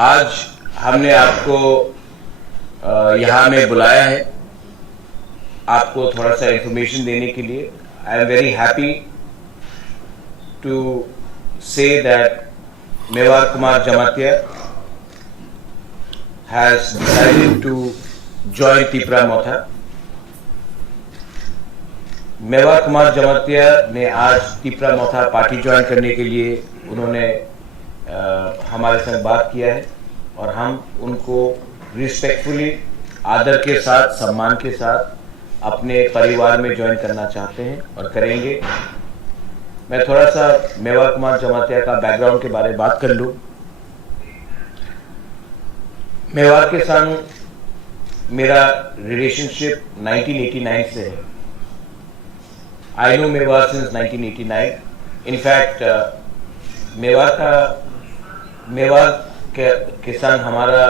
आज हमने आपको यहाँ में बुलाया है आपको थोड़ा सा इंफॉर्मेशन देने के लिए। I am very happy to say that Mewar Kumar Jamatia has decided to join Tipra Motha। Mewar Kumar Jamatia ने आज तिपरा मोथा पार्टी ज्वाइन करने के लिए उन्होंने हमारे संग बात किया है और हम उनको रिस्पेक्टफुली आदर के साथ सम्मान के साथ अपने परिवार में ज्वाइन करना चाहते हैं और करेंगे। मैं थोड़ा सा मेवार कुमार जमातिया का बैकग्राउंड के बारे में बात कर लूँ। मेवार के संग मेरा रिलेशनशिप 1989 से है। I know Mewar since 1989। In fact Mewar के संग हमारा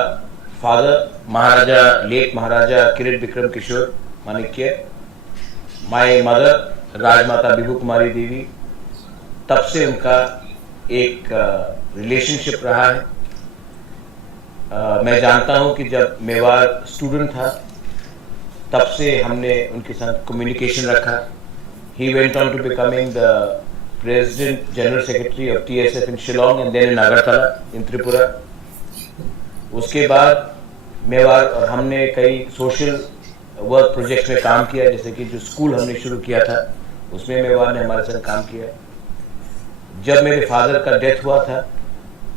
father late Maharaja Kirit Bikram Kishore Manikya, my mother Rajmata Bibhu Kumari Devi, तब से उनका एक रिलेशनशिप रहा है। मैं जानता हूं कि जब मेवार स्टूडेंट था तब से हमने उनके साथ कम्युनिकेशन रखा। He went on to becoming the president general secretary of TSF in Shillong and then in Agartala in Tripura. उसके बाद मेवार और हमने कई सोशल वर्क प्रोजेक्ट्स में काम किया, जैसे कि जो स्कूल हमने शुरू किया था उसमें मेवार ने हमारे साथ काम किया। जब मेरे फादर का डेथ हुआ था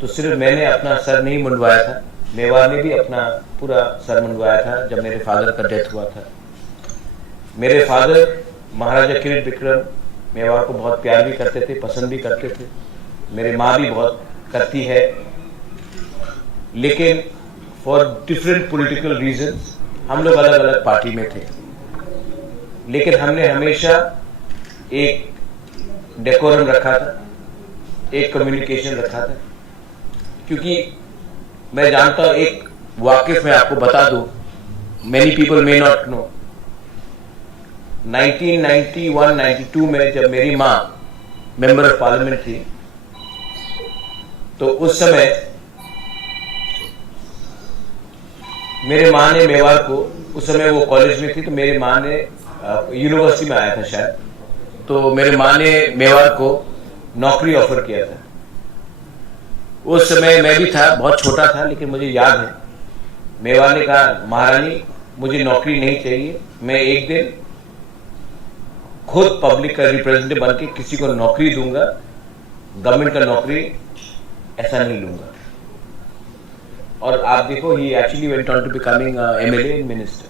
तो सिर्फ मैंने अपना सर नहीं मुंडवाया था, मेवार ने भी अपना पूरा सर मुंडवाया था जब मेरे फादर का डेथ हुआ था। मेरे फादर महाराजा किरीट विक्रम मेवार को बहुत प्यार भी करते थे, पसंद भी करते थे। मेरी माँ भी बहुत करती है, लेकिन फॉर डिफरेंट पॉलिटिकल रीजंस हम लोग अलग अलग पार्टी में थे। लेकिन हमने हमेशा एक डेकोरम रखा था, एक कम्युनिकेशन रखा था। क्योंकि मैं जानता हूं, एक वाकिफ में आपको बता दूं, many people may not know, 1991-92 में जब मेरी माँ मेंबर ऑफ पार्लियामेंट थी तो उस समय मेरे माँ ने मेवार को, उस समय वो कॉलेज में थी तो मेरी माँ ने यूनिवर्सिटी में आया था शायद, तो मेरे माँ ने मेवार को नौकरी ऑफर किया था। उस समय मैं भी था, बहुत छोटा था, लेकिन मुझे याद है मेवार ने कहा, महारानी मुझे नौकरी नहीं चाहिए, मैं एक दिन खुद पब्लिक का रिप्रेजेंटेटिव बन के किसी को नौकरी दूंगा, गवर्नमेंट का नौकरी ऐसा नहीं लूंगा। और आप देखो, he actually went on to becoming MLA and minister.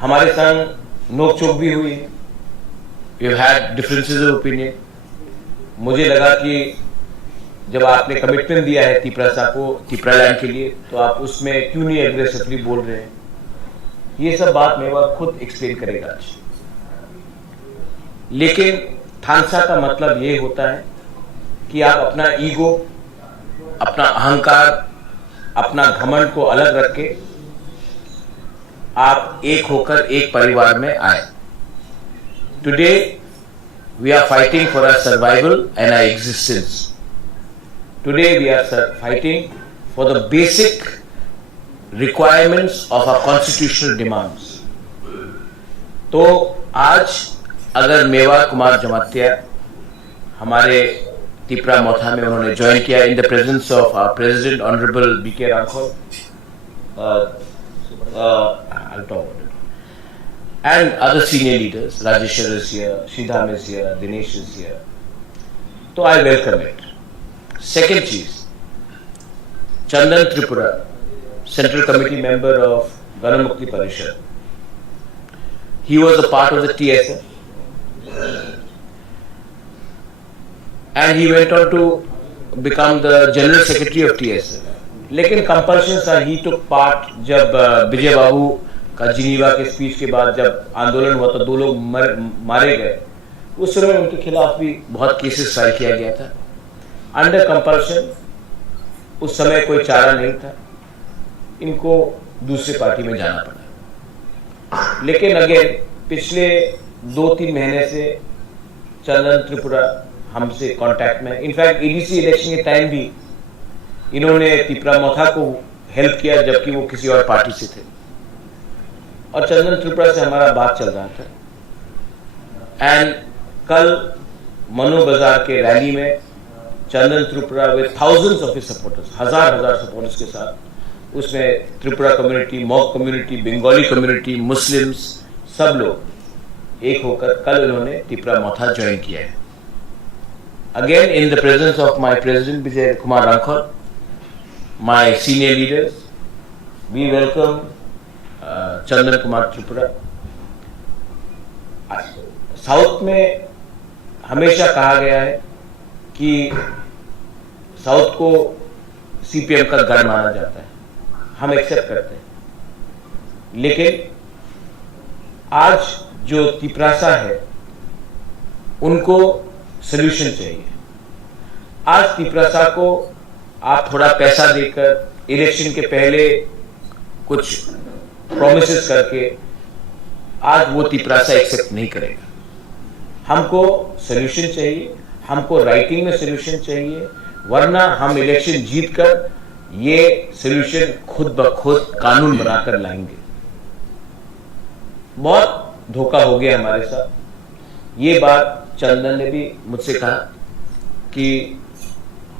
हमारे संग नोकझोंक भी हुई, we have had differences of opinion. मुझे लगा कि जब आपने कमिटमेंट दिया है तिप्रसा को, तिपरा लैंड के लिए, तो आप उसमें क्यों नहीं एग्रेसिवली बोल रहे हैं। ये सब बात मेवार खुद एक्सप्लेन करेगा आज। लेकिन थानसा का मतलब ये होता है कि आप अपना ईगो, अपना अहंकार, अपना घमंड को अलग रख के आप एक होकर एक परिवार में आए। Today we are fighting for our survival and our existence. Today we are fighting for the basic requirements of our constitutional demands. तो आज अगर मेवार कुमार जमातिया हमारे तिपरा मोथा में उन्होंने ज्वाइन किया in the presence of our president honourable BK Rathore and other senior leaders, Rajesh is here, Shidham is here, Dinesh is here, so I welcome it. Second चीज, चंदन Tripura, Central Committee member of Gana Mukti Parishad, he was a part of the TSF and he went on to become the General Secretary of TSF. लेकिन compulsions था, he took part जब विजय बाबू का Geneva के speech के बाद जब आंदोलन हुआ तो 2 लोग मारे गए, उस समय उनके खिलाफ भी बहुत केसेस फाइल किया गया था अंडर कंपल्शन। उस समय कोई चारा नहीं था, इनको दूसरी पार्टी में जाना पड़ा। लेकिन अगेन पिछले 2-3 महीने से चंदन त्रिपुरा हमसे कांटेक्ट में, इनफैक्ट EDC इलेक्शन के टाइम भी इन्होंने तिपरा मोथा को हेल्प किया जबकि वो किसी और पार्टी से थे, और चंदन त्रिपुरा से हमारा बात चल रहा था। एंड कल मनु बाजार के रैली में Chandan Tripura with thousands of his supporters, हजार सपोर्टर्स के साथ, उसमें Tripura community, Mog community, Bengali community, Muslims, सब लोग एक होकर कल उन्होंने तिपरा मोथा ज्वाइन किया है। Again in the presence of my president Vijay Kumar Rankhal, my senior leaders, we welcome Chandan Kumar Tripura. South में हमेशा कहा गया है कि साउथ को सीपीएम का गढ़ माना जाता है, हम एक्सेप्ट करते हैं, लेकिन आज जो तिप्रासा है उनको सॉल्यूशन चाहिए। आज तिप्रासा को आप थोड़ा पैसा देकर इलेक्शन के पहले कुछ प्रोमिसेस करके आज वो तिप्रासा एक्सेप्ट नहीं करेगा। हमको सॉल्यूशन चाहिए, हमको राइटिंग में सॉल्यूशन चाहिए, वरना हम इलेक्शन जीतकर ये सॉल्यूशन खुद ब खुद कानून बनाकर लाएंगे। बहुत धोखा हो गया हमारे साथ। ये बात चंदन ने भी मुझसे कहा कि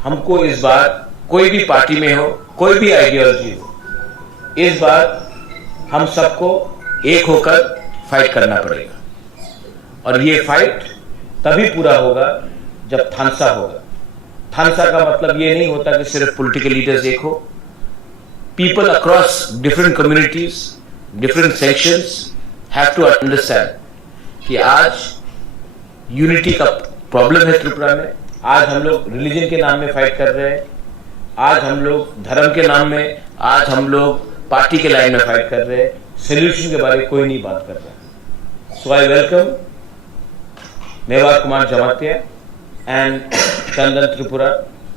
हमको इस बार कोई भी पार्टी में हो, कोई भी आइडियोलॉजी हो, इस बार हम सबको एक होकर फाइट करना पड़ेगा, और ये फाइट तभी पूरा होगा जब थानसा होगा। थानसा का मतलब ये नहीं होता कि सिर्फ पॉलिटिकल लीडर्स एक हो। People across different communities, different sections have to understand कि आज यूनिटी का प्रॉब्लम है त्रिपुरा में। आज हम लोग रिलीजन के नाम में फाइट कर रहे हैं, आज हम लोग धर्म के नाम में, आज हम लोग पार्टी के लाइन में फाइट कर रहे हैं। सोल्यूशन के बारे में कोई नहीं बात कर रहा। So I welcome Mewar Kumar Jamatia and Chandan Tripura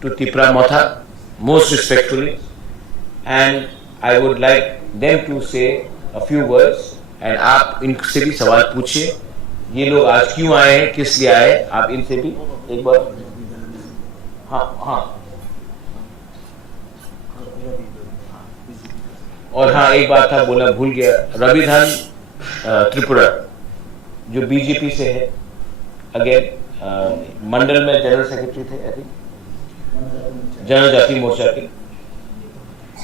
to Tipra Motha most respectfully, and I would like them to say a few words, and आप इनसे भी सवाल पूछिए, ये लोग आज क्यों आए हैं, किस लिए आए, आप इनसे भी एक बार। हाँ, और हाँ एक बात था बोला भूल गया, रविधान त्रिपुरा जो बीजेपी से है, अगेन मंडल में जनरल सेक्रेटरी थे, आई थिंक जनरल जाति मोर्चा के,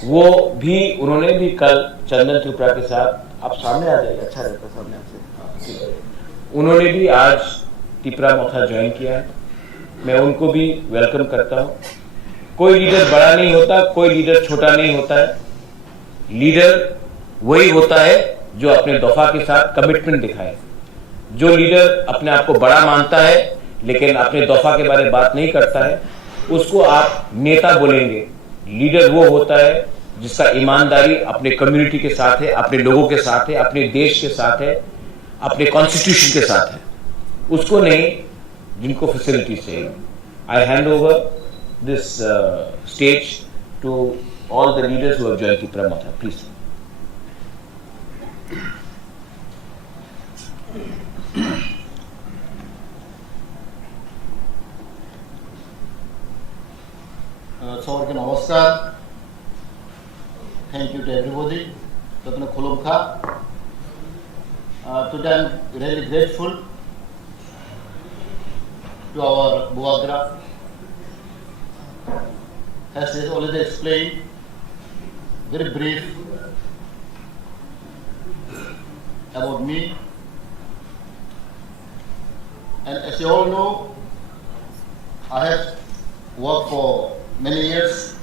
वो भी उन्होंने भी कल चंदन त्रिपुरा के साथ, आप सामने आ जाइए, अच्छा रहता सामने आपसे, उन्होंने भी आज तिपरा मोथा ज्वाइन किया है। मैं उनको भी वेलकम करता हूँ। कोई लीडर बड़ा नहीं होता, कोई लीडर छोटा नहीं होता है। लीडर वही होता है जो अपने दफा के साथ कमिटमेंट दिखाए। जो लीडर अपने आप को बड़ा मानता है लेकिन अपने दफा के बारे में बात नहीं करता है, उसको आप नेता बोलेंगे। लीडर वो होता है जिसका ईमानदारी अपने कम्युनिटी के साथ है, अपने लोगों के साथ है, अपने देश के साथ है, अपने कॉन्स्टिट्यूशन के साथ है, उसको नहीं जिनको फैसिलिटी चाहिए। I hand over this stage to all the leaders who have joined Tipra Motha, please. सबके नमस्कार। Thank you to everybody. Tatna Khulumkha. Today I'm really grateful to our Buagra. As is already explained, very brief about me. And as you all know, I have worked for many years,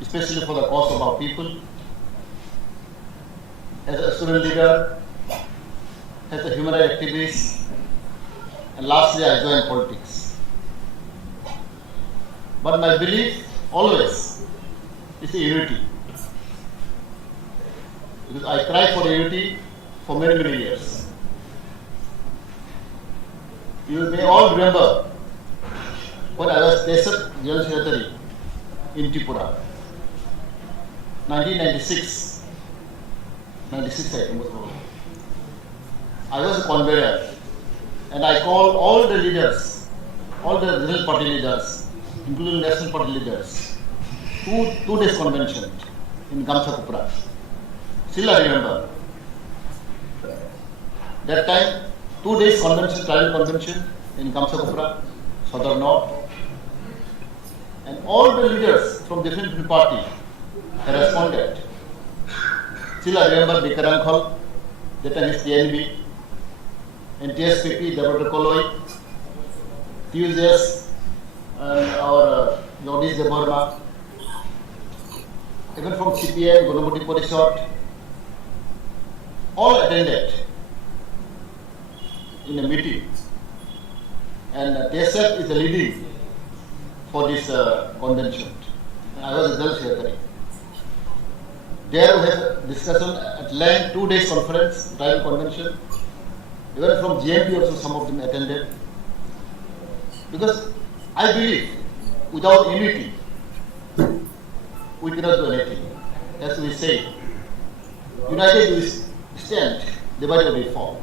especially for the cause of our people, as a student leader, as a human rights activist, and lastly I joined politics. But my belief always is the unity, because I cried for unity for many years. You may all remember when I was Desert General Secretary in Tipra, 1996, I think. I was a convener, and I called all the leaders, all the regional party leaders, including national party leaders, two days convention in Tipra. Still I remember. That time, 2 days convention, tribal convention in Tipra, Southern North, and all the leaders from different parties have responded. Still I remember Bikarankhal, that time is TNB, and TSPP, Dr. Koloi, TUJS, and our Yodis de Burma, even from CPM, Gunamoti Porishot, all attended in a meeting. And TSF is the leading for this convention. I was a General Secretary. There we have discussion at length, 2 days conference, tribal convention. Even from GMP also some of them attended. Because I believe without unity, we cannot do anything. As we say, united we stand, divided we fall.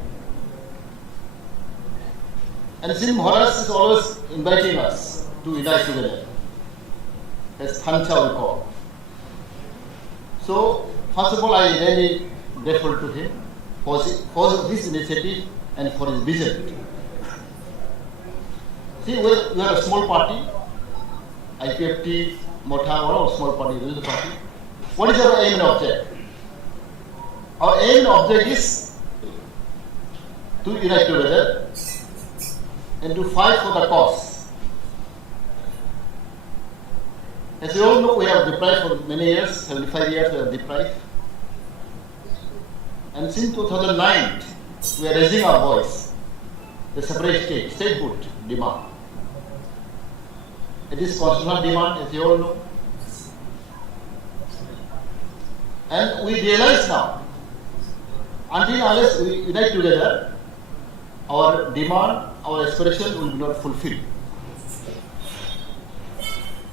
And since Maharaj is always inviting us to unite together, as Thancha we call. So, first of all, I really grateful to him for his initiative and for his vision. See, we are a small party, IPFT, Motha, or all small party, religious party. What is our aim and object? Our aim and object is to unite together and to fight for the cause. As you all know, we have deprived for many years, 75 years we have deprived. And since 2009, we are raising our voice, the separate state, statehood demand. It is constitutional demand, as you all know. And we realize now, until unless we unite together, our demand, our aspiration will be not fulfilled.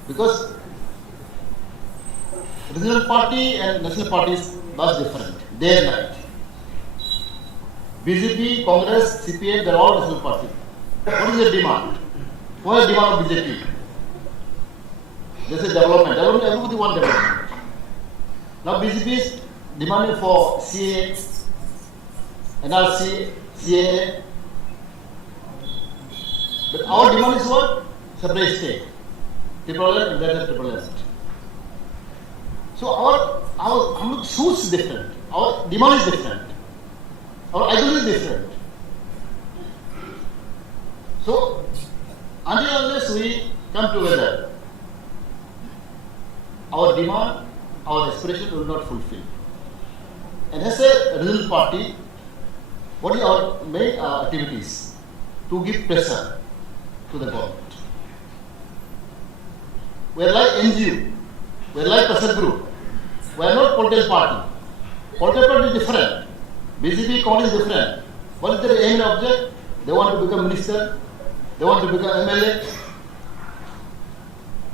Because regional party and national parties are different, day and night. BJP, Congress, CPM, they are all national parties. What is their demand? What is the demand of BJP? They say development. Development, everybody wants development. Now BJP is demanding for CA, NRC, CAA. But our demand is what? Separate state. Tiprasa and then Tiprasa. So our source is different. Our demand is different. Our ideology is different. So until unless we come together, our demand, our aspiration will not fulfill. And as a regional party, what is our main activities? To give pressure to the government. We are like NGO, we are like pressure group. We are not political party. Political party is different. BJP Congress is different. What is their aim and object? They want to become minister. They want to become MLA.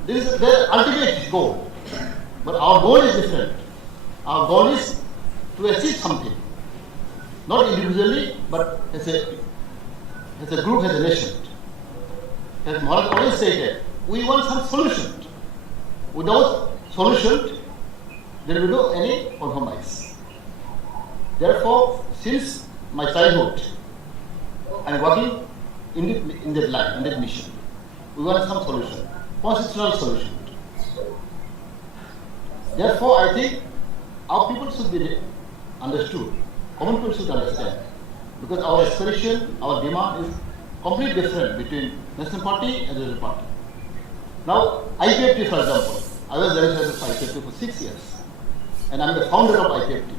This is their ultimate goal. But our goal is different. Our goal is to achieve something. Not individually, but as a group, as a nation. As Maharaj always stated, we want some solution. Without solution, there will be no any compromise. Therefore, since my childhood, I am working in that line, in that mission. We want some solution, constitutional solution. Therefore, I think our people should be understood. Common people should understand. Because our aspiration, our demand is completely different between national party and regional party. Now, IPFT, for example, I was the head of IPFT for 6 years. And I am the founder of IPFT.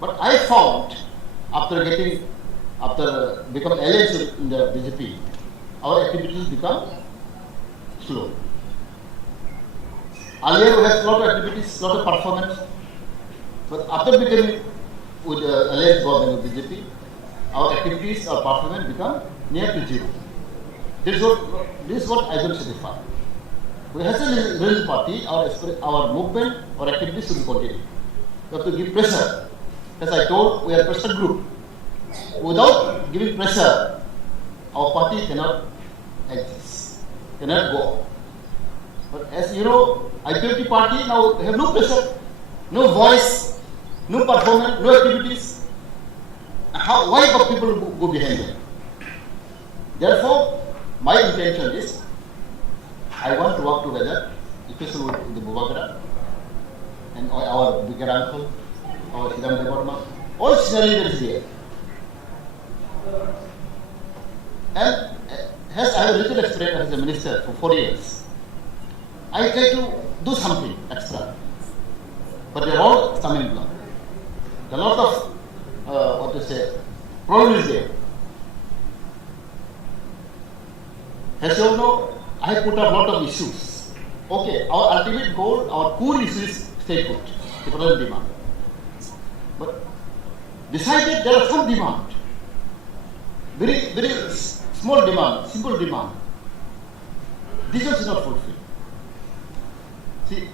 But I found, after becoming allies in the BJP, our activities become slow. Earlier we had a lot of activities, lot of performance. But after becoming with the allied government of BJP, our activities, our performance become near to zero. This is what I don't satisfy. We have a regional party, our movement, our activities should continue. We have to give pressure. As I told, we are a pressure group. Without giving pressure, our party cannot exist. cannot go. But as you know, IPFT party now have no pressure, no voice, no performance, no activities. Why the people go behind them? Therefore, my intention is, I want to work together, especially with the Bubakara and our bigger uncle, our Sidam Devarma, all senior leaders here. And as I have little experience as a minister for 4 years, I try to do something extra. But they are all stumbling block. There are a lot of, problems there. As you all know, I have put up a lot of issues. Okay, our ultimate goal, our core issue is statehood, the present demand. But decided there are some demand, very, very small demand, simple demand. This is not fulfilled. See,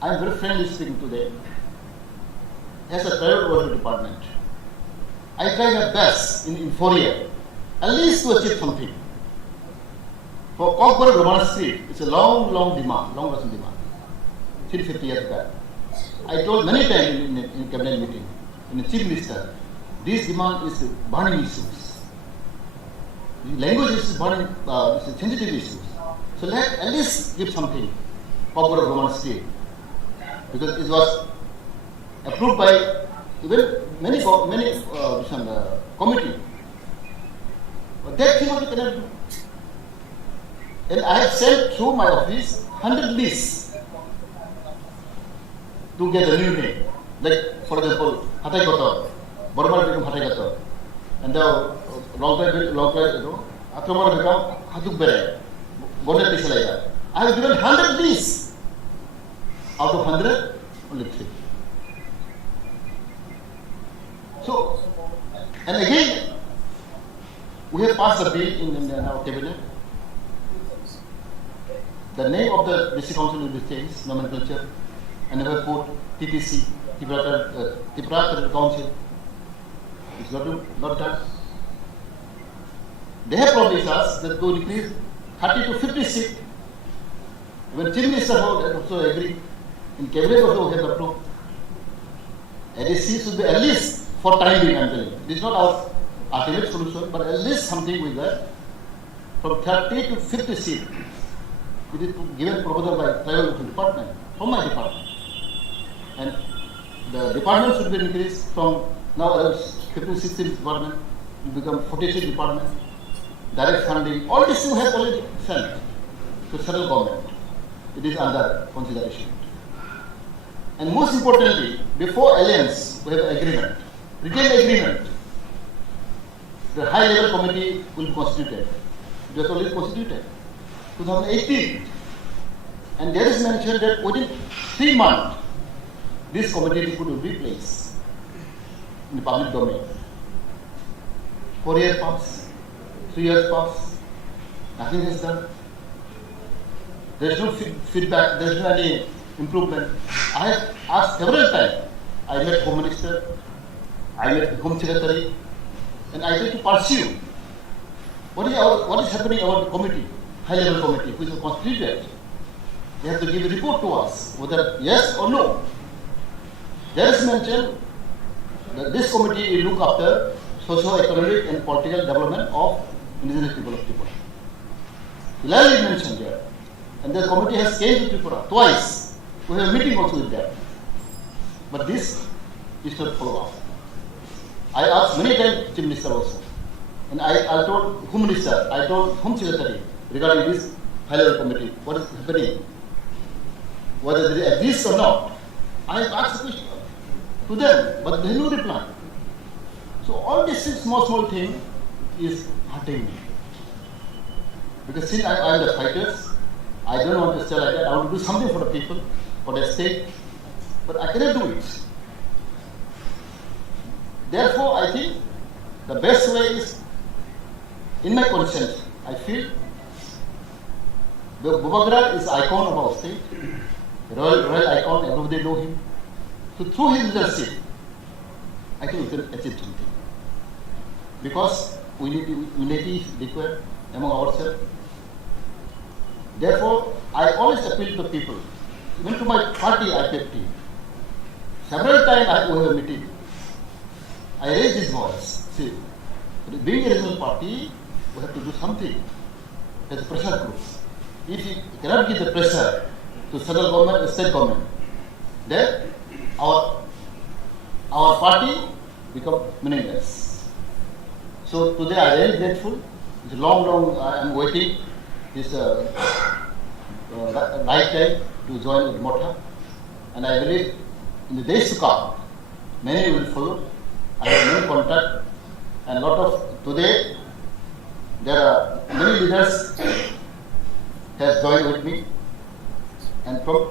I am very friendly speaking today. As a private water department, I try my best in 4 years, at least to achieve something. For Cockburg Roman Street, it's a long demand, long-lasting demand. 50 years back. I told many times in cabinet meeting, in the chief minister, this demand is burning issues. The language is burning, sensitive issues. So let at least give something, Cockburg Roman Street, because it was approved by even many committee. But that thing also cannot do. And I have sent through my office 100 lists to get a new name. Like, for example, Hatai Kotor, Bormal become Hatai Kotor. And the Atomar become Hatuk Bere, Bonnet Tishalaya. I have given 100 lists. Out of 100, only 3. So, and again, we have passed a bill in our cabinet. The name of the district council will be changed, nomenclature, and never put TTC, Tiprasa council. It's not done. They have promised us that to increase 30 to 50 seats. When Chief Minister also agreed, in cabinet also we have approved. ADC should be at least for time being, I am telling you. This is not our ultimate solution, but at least something we get from 30 to 50 seats. It is given proposal by tribal department, from my department. And the department should be increased from now 15, 16 department, will become 46 department, direct funding, all this you have already sent to central government. It is under consideration. And most importantly, before alliance, we have agreement, written agreement. The high level committee will be constituted. It was already constituted. 2018, and there is mentioned that within 3 months, this committee could be placed in the public domain. 4 years pass, 3 years pass, nothing is done. There is no feedback, there is no any improvement. I have asked several times. I met Home Minister, I met Home Secretary, and I tried to pursue what is happening in our committee. High-level committee, which is constituted, they have to give a report to us, whether yes or no. There is mentioned that this committee will look after socio-economic and political development of indigenous people of Tipra. Clearly mentioned there. And the committee has came to Tipra twice. We have a meeting also with them. But this is not follow up. I asked many times Chief Minister also. And I told Home Minister, I told Home Secretary, regarding this high-level committee, what is happening, whether they exist or not. I have asked the question to them, but there is no reply. So all these small thing is hurting me. Because since I am the fighters, I don't want to stay like that. I want to do something for the people, for the state, but I cannot do it. Therefore, I think the best way is, in my conscience, I feel Bubakara is the icon of our state, royal icon, everybody know him. So through his leadership, I think we can achieve something. Because unity is required among ourselves. Therefore, I always appeal to people, even to my party, IPFT. Several times we have a meeting. I raise this voice. See, being a regional party, we have to do something. There's pressure groups. If you cannot give the pressure to central government and state government, then our party become meaningless. So today I am very grateful. It's long I am waiting this right time to join with Motha, and I believe in the days to come, many will follow. I have many contact, and today there are many leaders has joined with me, and from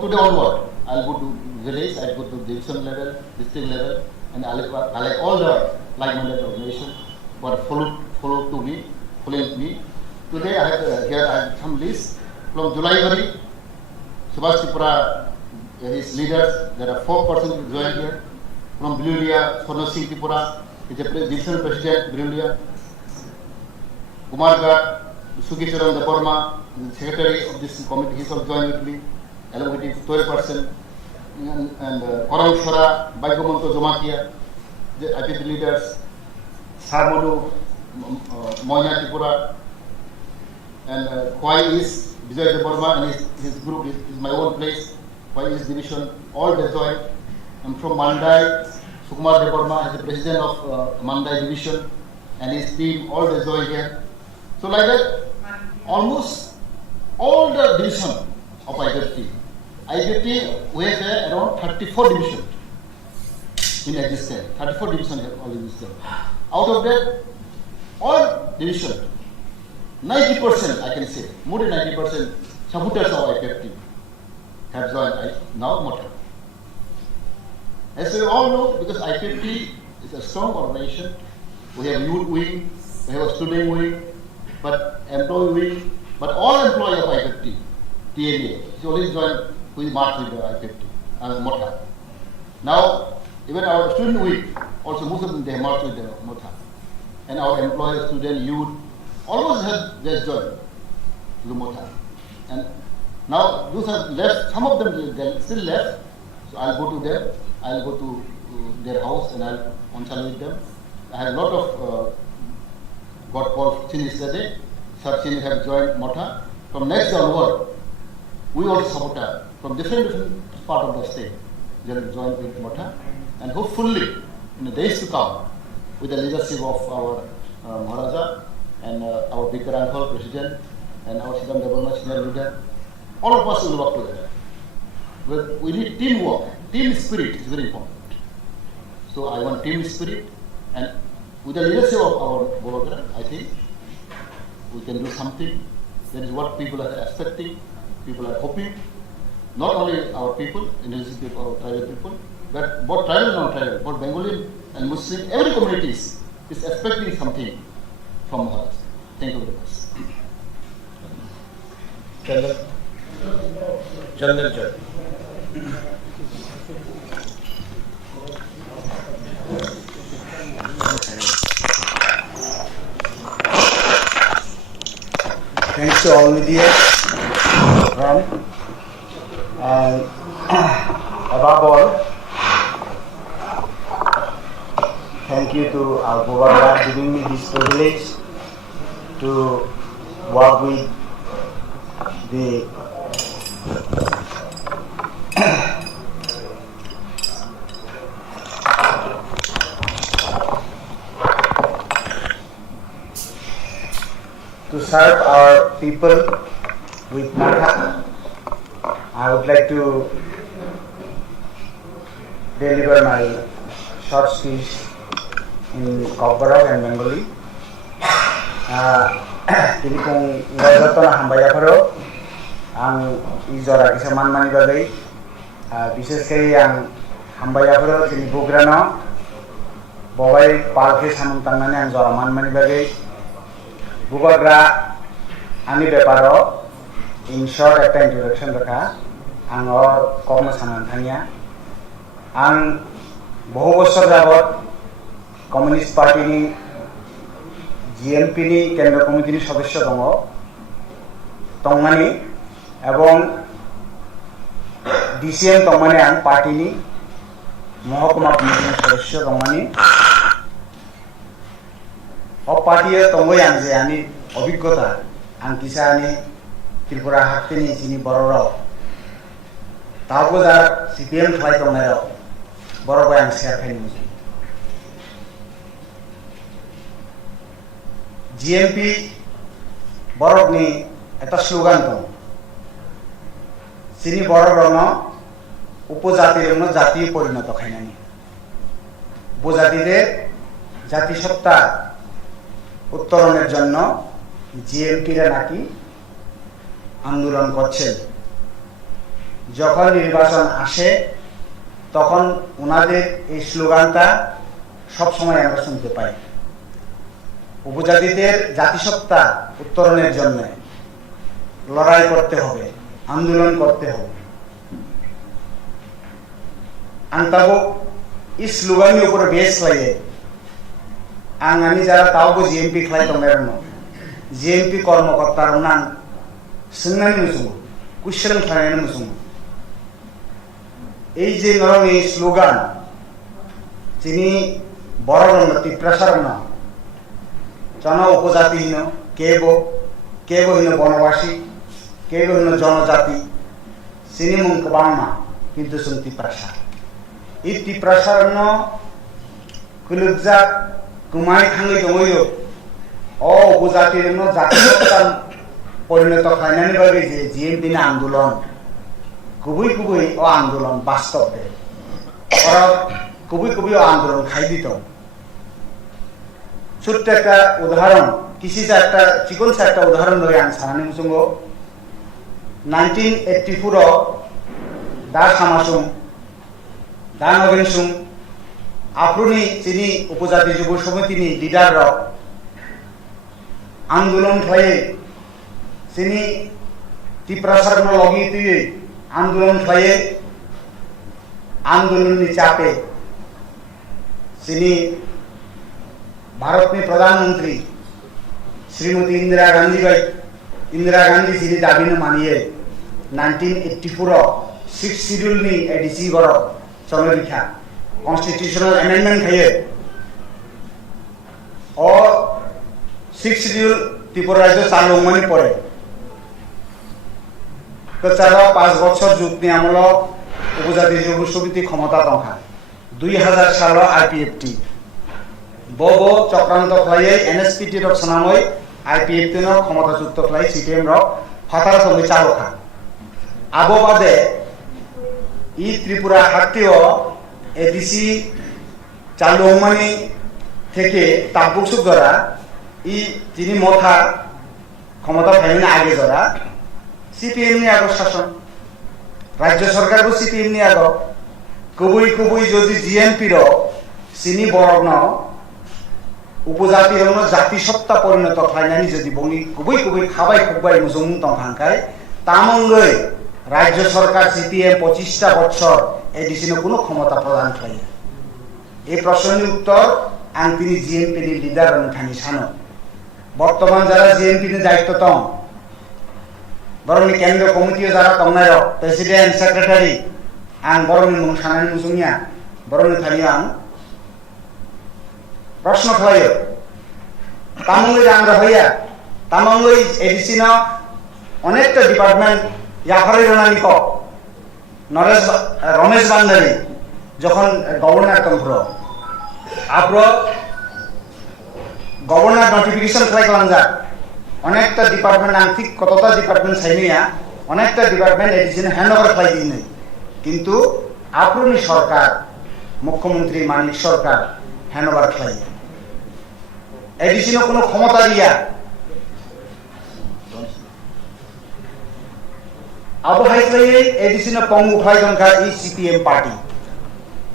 today onward, I'll go to village, I'll go to division level, district level, and I'll like all the like-minded organizations who are following me. Today I have some list from July, Tipra, his leaders. There are 4 persons who joined here. From Blulia, Tipra, is the division president, Blulia. Kumargat, Sukicharan Deborma, the secretary of this committee, he also joined with me, along with 12%. And Korang Shora, Baigomonto Jamatia, the IPP leaders, Sarmodu, Moina Tipura, and Kwai is Vijay Deborma, and his group is my own place. Kwai is division, all they joined. And from Mandai, Sukumar Deborma is the president of Mandai division, and his team, all they joined here. So like that, almost all the division of IPFT, we have around 34 divisions in existence. 34 divisions have all existed. Out of that, all divisions, 90% I can say, more than 90% supporters of IPFT have joined now Motha. As we all know, because IPFT is a strong organization, we have youth wing, we have a student wing, but employee wing, but all employees of IPFT, TNA, is always joined with march with the IPFT, Motha. Now, even our student wing, also most of them they march with the Motha. And our employees, student, youth, almost have just joined the Motha. And now those have left, some of them they still left, so I'll go to them, I'll go to their house and I'll consult with them. I have a lot of got called since yesterday. Sachin have joined Motha. From next onward, we also support from different part of the state. They will join with Motha, and hopefully in the days to come, with the leadership of our Maharaja and our Bigger Uncle President and our Sidam Deborma senior leader, all of us will work together. But we need teamwork. Team spirit is very important. So I want team spirit, and with the leadership of our Borogra, I think we can do something. That is what people are expecting, people are hoping. Not only our people, indigenous people, our tribal people, but both tribal and non-tribal, both Bengali and Muslim, every community is expecting something from us. Thank you very much. Chandran. Thanks to all media, and above all, thank you to our Governor giving me this privilege to work with the to serve our people with Motha. I would like to deliver my short speech in Kokborok and Bengali. Tini kung ngayon na hambaya paro ang izora kisa man bagay bises kay ang hambaya paro tini bugrano bawai palke samuntang nani ang zora man bagay bubagra ani beparo in short একটা introduction rakha ang kogna saman thania ang বহু বছর যাবত communist party ni GMP ni কেন্দ্র কমিটির সদস্য দङ tongmani ebong DCM tongmani ang party ni মহকুমা কমিটির সদস্য তংমানি অপার্টিয়ে তঙ্গই আন যে আনি অভিজ্ঞতা আন কিসা আনি ত্রিপুরা হাক্তিনি চিনি বড়রাও তাবো যার সিপিএম খাই তংনায়রাও বড় বাই আন শেয়ার খাই মুজি জিএমপি বড়নি একটা স্লোগান দं চিনি বড়রন উপজাতির জাতীয় পরিণত খাইনানি উপজাতিদের জাতিসত্তা উত্তরণের জন্য জিএমপিরা নাকি আন্দোলন করছেন যখন নির্বাচন আসে তখন ওনাদের এই স্লোগানটা সবসময় আমরা শুনতে পাই উপজাতিদের জাতিসত্তা উত্তরণের জন্য লড়াই করতে হবে আন্দোলন করতে হবে Antabo is slogan ni upor base laye angani jara tawbo GMP khlai tongmerno GMP কর্মকর্তার নাম সন্নানি মুসুম কুশরম খায়না মুসুম এই যে নরম এই স্লোগান যিনি বড়রন তিপ্রাসার না জন উপজাতিহীন কেবহীন বনবাসী কেবহীন জনজাতি চিনি মুখ বাংমা কিন্তু শুন তিপ্রাসা এই তিপ্রাসারণ কুলুকজা কুমাই খাঙ্গি দমইও অ উপজাতির জাতিসত্তা পরিণত খাইনানি ভাবে যে জিএমপি না আন্দোলন কুবুই ও আন্দোলন বাস্তব দেয় ওরা কুবুই ও আন্দোলন খাই দিত ছোট্ট একটা উদাহরণ কৃষিতে একটা চিকনসা একটা উদাহরণ ধরে আন সারানি মুসুঙ্গ 1984 দা সামাসুম দা নগেনসুম আপ্রুনি চিনি উপজাতি যুব সমিতিনি লিডার আন্দোলন হয়ে চিনি তিপ্রাসার লগি তুই আন্দোলন হয়ে আন্দোলননি চাপে চিনি ভারতনি প্রধানমন্ত্রী শ্রীমতী ইন্দিরা গান্ধী চিনি দাবি মানিয়ে 1984 6 শিডিউল নি এডিসি বড় চলরিখা কনস্টিটিউশনাল অ্যামেন্ডমেন্ট খাইয়ে ও 6 শিডিউল ত্রিপুরা রাজ্য চালু মানে পড়ে কচারা 5 বছর যুক্তি আমল উপজাতি যুব সমিতি ক্ষমতা দংখা 2000 সাল আইপিএফটি বব চক্রান্ত খাইয়ে এনএসপিটি রক সনাময় আইপিএফটি ন ক্ষমতা যুক্ত খাই সিপিএম রক ফাতার সঙ্গে চালুখা আবো বাদে ই ত্রিপুরা হাতীয় এডিসি চালুমানি থেকে তাপবুকসুক দ্বারা ই যিনি মথা ক্ষমতা ফাইনি আগে দ্বারা সিপিএম নি আগর শাসন রাজ্য সরকার সিপিএম নি আগ কুবুই যদি জিএমপি র চিনি বরগ্ন উপজাতির জাতিসত্তা পরিণত ফাইনানি যদি বঙ্গি কুবুই খাবাই খুবাই মুসুম তংখাঙ্কায় তামঙ্গই রাজ্য সরকার সিপিএম 25টা বছর এডিসি কোনো ক্ষমতা প্রদান খাই এই প্রশ্নের উত্তর আং তিনি জিএমপি লিডার খানি সানো বর্তমান যারা জিএমপি দায়িত্ব তং বরং কেন্দ্রীয় কমিটিও যারা তংনায় প্রেসিডেন্ট সেক্রেটারি আং বরং মুং সানানি মুসুমিয়া বরং থানিও আং প্রশ্ন খাইও তামঙ্গই আমরা হইয়া তামঙ্গই এডিসি না অনেকটা ডিপার্টমেন্ট ইয়াফারে রনানি ক রমেশ বান্দারি যখন গভর্নর তন্ত্র আপর গভর্নর নোটিফিকেশন খাই কলাম যা অনেকটা ডিপার্টমেন্ট আংথিক কতটা ডিপার্টমেন্ট সাইনিয়া অনেকটা ডিপার্টমেন্ট এডিসিনে হ্যান্ড ওভার খাই দিন নেই কিন্তু আপনি সরকার মুখ্যমন্ত্রী মানিক সরকার হ্যান্ড ওভার খাই এডিসিনে কোনো ক্ষমতা দিয়া আবহাওয়ায় এডিসি পঙ্গু খাই দংখা এই সিপিএম পার্টি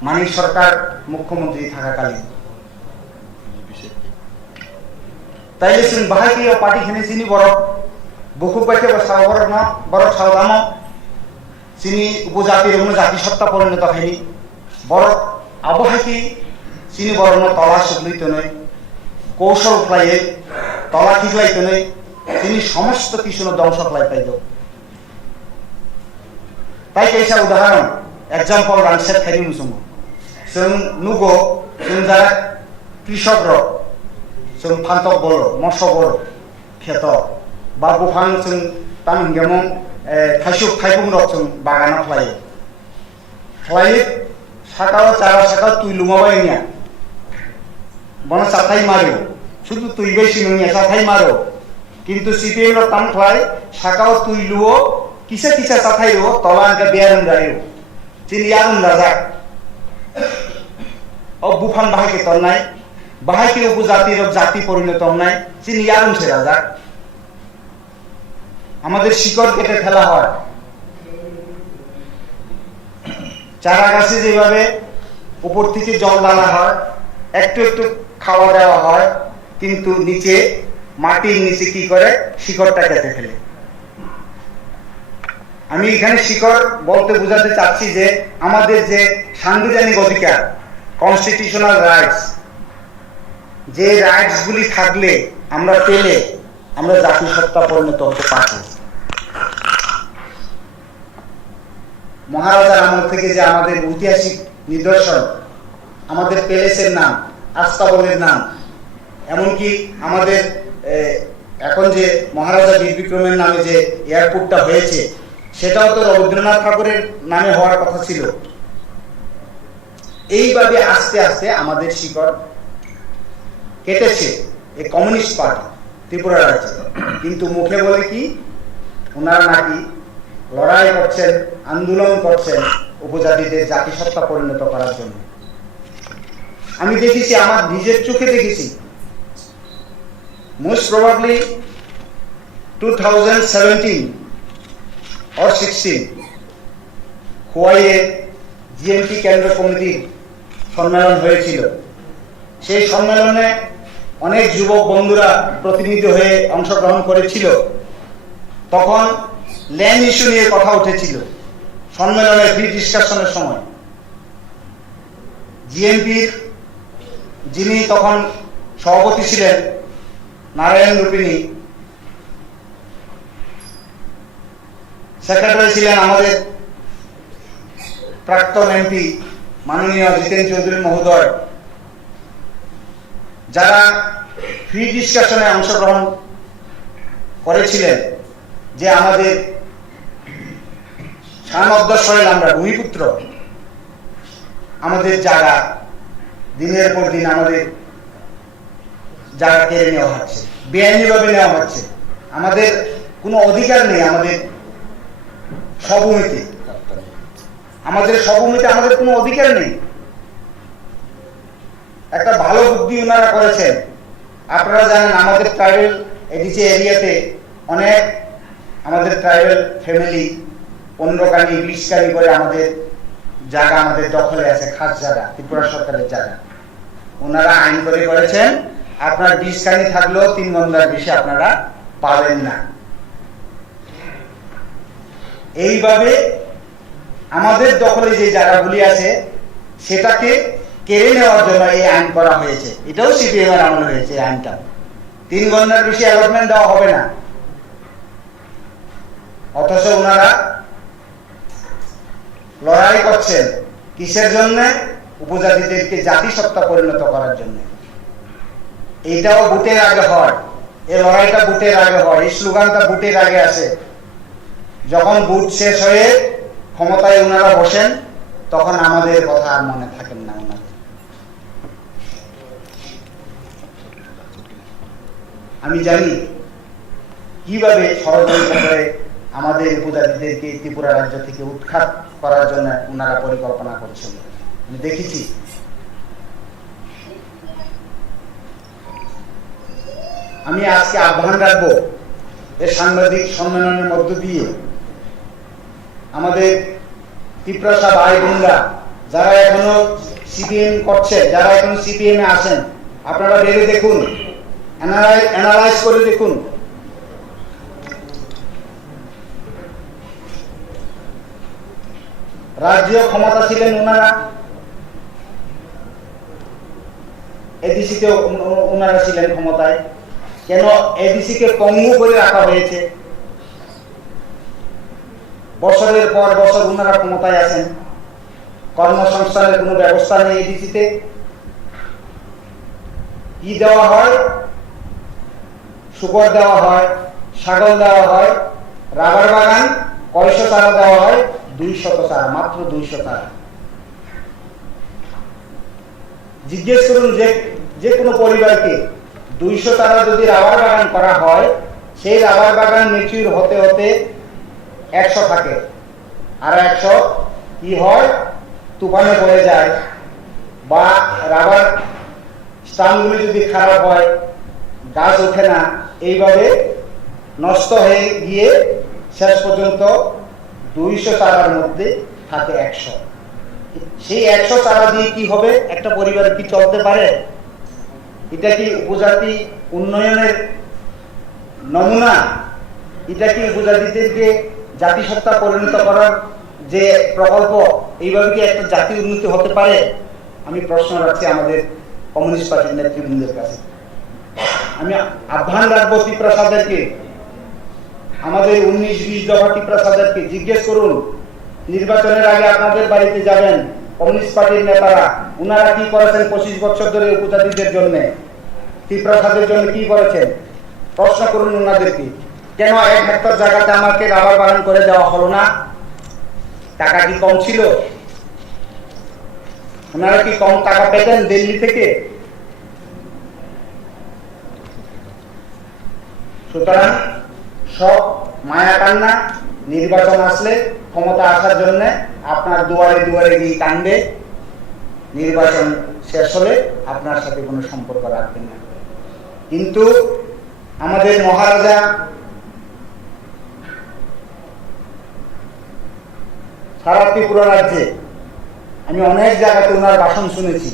মানিক সরকার মুখ্যমন্ত্রী থাকাকালীন তাইলে সিং বাহাই পার্টি খেনে চিনি বড় বুকু পাইতে বড় সাউদাম চিনি উপজাতির জাতিসত্তা পরিণত হয়নি বড় আবহাওয়া চিনি বড় তলা শুকলিত নয় কৌশল খাইয়ে তলা ঠিকলাইতে নয় তিনি সমস্ত কিছু ধ্বংস ফেলাই পাইল তাই kaisa udaharon example ransep khari musungo जों नुगो जों जारा कृषक रक जों फान्थक बर मस बर खेत बा बुफां जों तामहिंगामो थाइसुक थाइफुं रक जों बागाना खालायो साकाव चारा साकाव तुइलुमाबायनिया बना साथाय मारो शुधु तुइबाय सिननिया साथाय मारो किन्तु सीपीएम रक ताम खालाय साकाव तुइलुओ किसा किसा साथायो तलांका बेयारन जायो जिनि यारुन राजा और बुफान बाहाय के तन्नाय बाहाय के उपजाति रक जाति परिणत हनाय जिनि यारुन से राजा আমাদের শিকড় কেটে ফেলা হয় চারা গাছে যেভাবে উপর থেকে জল ঢালা হয় একটু একটু খাওয়া দেওয়া হয় কিন্তু নিচে মাটির নিচে কি করে শিকড়টা কেটে ফেলে আমি এখানে শিকড় বলতে বোঝাতে চাচ্ছি যে আমাদের যে সাংবিধানিক অধিকার কনস্টিটিউশনাল রাইটস যে রাইটস গুলি থাকলে আমরা পেলে আমরা জাতিসত্তা পরিণত হতে পারব মহারাজার আমল থেকে যে আমাদের ঐতিহাসিক নিদর্শন আমাদের প্যালেসের নাম আস্তাবলের নাম এমনকি আমাদের এখন যে মহারাজা বীর বিক্রমের নামে যে এয়ারপোর্টটা হয়েছে সেটাও তো রবীন্দ্রনাথ ঠাকুরের নামে হওয়ার কথা ছিল এইভাবে আস্তে আস্তে আমাদের শিকড় কেটেছে এই কমিউনিস্ট পার্টি ত্রিপুরা রাজ্যে কিন্তু মুখে বলে কি ওনারা নাকি লড়াই করছেন আন্দোলন করছেন উপজাতিদের জাতিসত্তা পরিণত করার জন্য আমি দেখেছি আমার নিজের চোখে দেখেছি মোস্ট প্রবাবলি 2017 or 16 খোয়াইয়ে জিএমপি কেন্দ্র কমিটির সম্মেলন হয়েছিল সেই সম্মেলনে অনেক যুবক বন্ধুরা প্রতিনিধি হয়ে অংশগ্রহণ করেছিল তখন ল্যান্ড ইস্যু নিয়ে কথা উঠেছিল সম্মেলনের ফ্রি ডিসকাশনের সময় জিএমপির যিনি তখন সভাপতি ছিলেন নারায়ণ রূপিণী সেক্রেটারি ছিলেন আমাদের প্রাক্তন এমপি মাননীয় জিতেন চৌধুরী মহোদয় যারা ফ্রি ডিসকাশনে অংশগ্রহণ করেছিলেন যে আমাদের সামর্থ্যশীল আমরা ভূমিপুত্র আমাদের জায়গা দিনের পর দিন আমাদের জায়গা কেড়ে নেওয়া হচ্ছে বেআইনিভাবে নেওয়া হচ্ছে আমাদের কোনো অধিকার নেই আমাদের সভূমিতে আমাদের কোনো অধিকার নেই একটা ভালো বুদ্ধি ওনারা করেছেন আপনারা জানেন আমাদের ট্রাইবাল এডিসি এরিয়াতে অনেক আমাদের ট্রাইবাল ফ্যামিলি 15 কানি 20 কানি করে আমাদের জায়গা আমাদের দখলে আছে খাস জায়গা ত্রিপুরা সরকারের জায়গা ওনারা আইন করে করেছেন আপনার 20 কানি থাকলেও 3 গন্ডার বেশি আপনারা পাবেন না এইভাবে আমাদের দখলে যে জায়গাগুলি আছে সেটাকে কেড়ে নেওয়ার জন্য এই আইন করা হয়েছে এটাও সিপিএম এর আমলে হয়েছে এই আইনটা 3 গন্ডার বেশি অ্যালটমেন্ট দেওয়া হবে না অথচ ওনারা লড়াই করছেন কিসের জন্য উপজাতিদেরকে জাতিসত্তা পরিণত করার জন্য এইটাও ভোটের আগে হয় এই লড়াইটা ভোটের আগে হয় এই স্লোগানটা ভোটের আগে আসে যখন ভোট শেষ হয়ে ক্ষমতায় ওনারা বসেন তখন আমাদের কথা আর মনে থাকেন না ওনাদের আমি জানি কিভাবে ষড়যন্ত্র করে আমাদের উপজাতিদেরকে ত্রিপুরা রাজ্য থেকে উৎখাত করার জন্য ওনারা পরিকল্পনা করছেন আমি দেখেছি আমি আজকে আহ্বান রাখবো এই সাংবাদিক সম্মেলনের মধ্য দিয়ে আমাদের তিপ্রাসা ভাই বোনরা যারা এখনো সিপিএম করছে যারা এখনো সিপিএম এ আছেন আপনারা ভেবে দেখুন অ্যানালাইজ করে দেখুন রাজ্য ক্ষমতা ছিলেন ওনারা এডিসিতে ওনারা ছিলেন ক্ষমতায় কেন এডিসি কে পঙ্গু করে রাখা হয়েছে? বছরের পর বছর ওনারা ক্ষমতায় আছেন, কর্মসংস্থানের কোনো ব্যবস্থা নেই এডিসিতে। কি দেওয়া হয়? শুকর দেওয়া হয়, ছাগল দেওয়া হয়, রাবার বাগান কয়শো চারা দেওয়া হয়? 200 চারা, মাত্র 200 চারা। জিজ্ঞেস করুন যে কোনো পরিবারকে 200 চারা যদি রাবার বাগান করা হয়, সেই রাবার বাগান ম্যাচিউর হতে হতে 100 থাকে, আর 100 কি হয়? তুফানে পড়ে যায়, বা রাবার স্টাম্পগুলি যদি খারাপ হয়, গাছ ওঠে না, এইভাবে নষ্ট হয়ে গিয়ে শেষ পর্যন্ত 200 চারার মধ্যে থাকে 100। সেই 100 চারা দিয়ে কি হবে? একটা পরিবার কি চলতে পারে? এটা কি উপজাতি উন্নয়নের নমুনা? এটা কি উপজাতিদেরকে জাতিসত্তা পরিণত করার যে প্রকল্প, এইভাবে কি একটা জাতি উন্নতি হতে পারে? আমি প্রশ্ন রাখছি আমাদের কমিউনিস্ট পার্টির নেতৃবৃন্দের কাছে। আমি আহ্বান রাখবো টিপ্রাসাদেরকে, আমাদের 19-20 দফা টিপ্রাসাদেরকে জিজ্ঞেস করুন, নির্বাচনের আগে আপনাদের বাড়িতে যাবেন কমিউনিস্ট পার্টির নেতারা, উনারা কি করেছেন 25 বছর ধরে উপজাতিদের জন্য, টিপ্রাসাদের জন্য কি করেছেন? প্রশ্ন করুন ওনাদেরকে। কেন 1 হেক্টর জায়গাতে আমাকে রাবার বাগান করে দেওয়া হলো না? টাকা কি কম ছিল? ওনারা কি কম টাকা পেতেন দিল্লি থেকে? সুতরাং সব মায়া কান্না, নির্বাচন আসলে ক্ষমতা আসার জন্য আপনার দুয়ারে দুয়ারে গিয়ে কান্দে, নির্বাচন শেষ হলে আপনার সাথে কোনো সম্পর্ক রাখবেন না। কিন্তু আমাদের মহারাজা সারা ত্রিপুরা রাজ্যে, আমি অনেক জায়গাতে ওনার ভাষণ শুনেছি,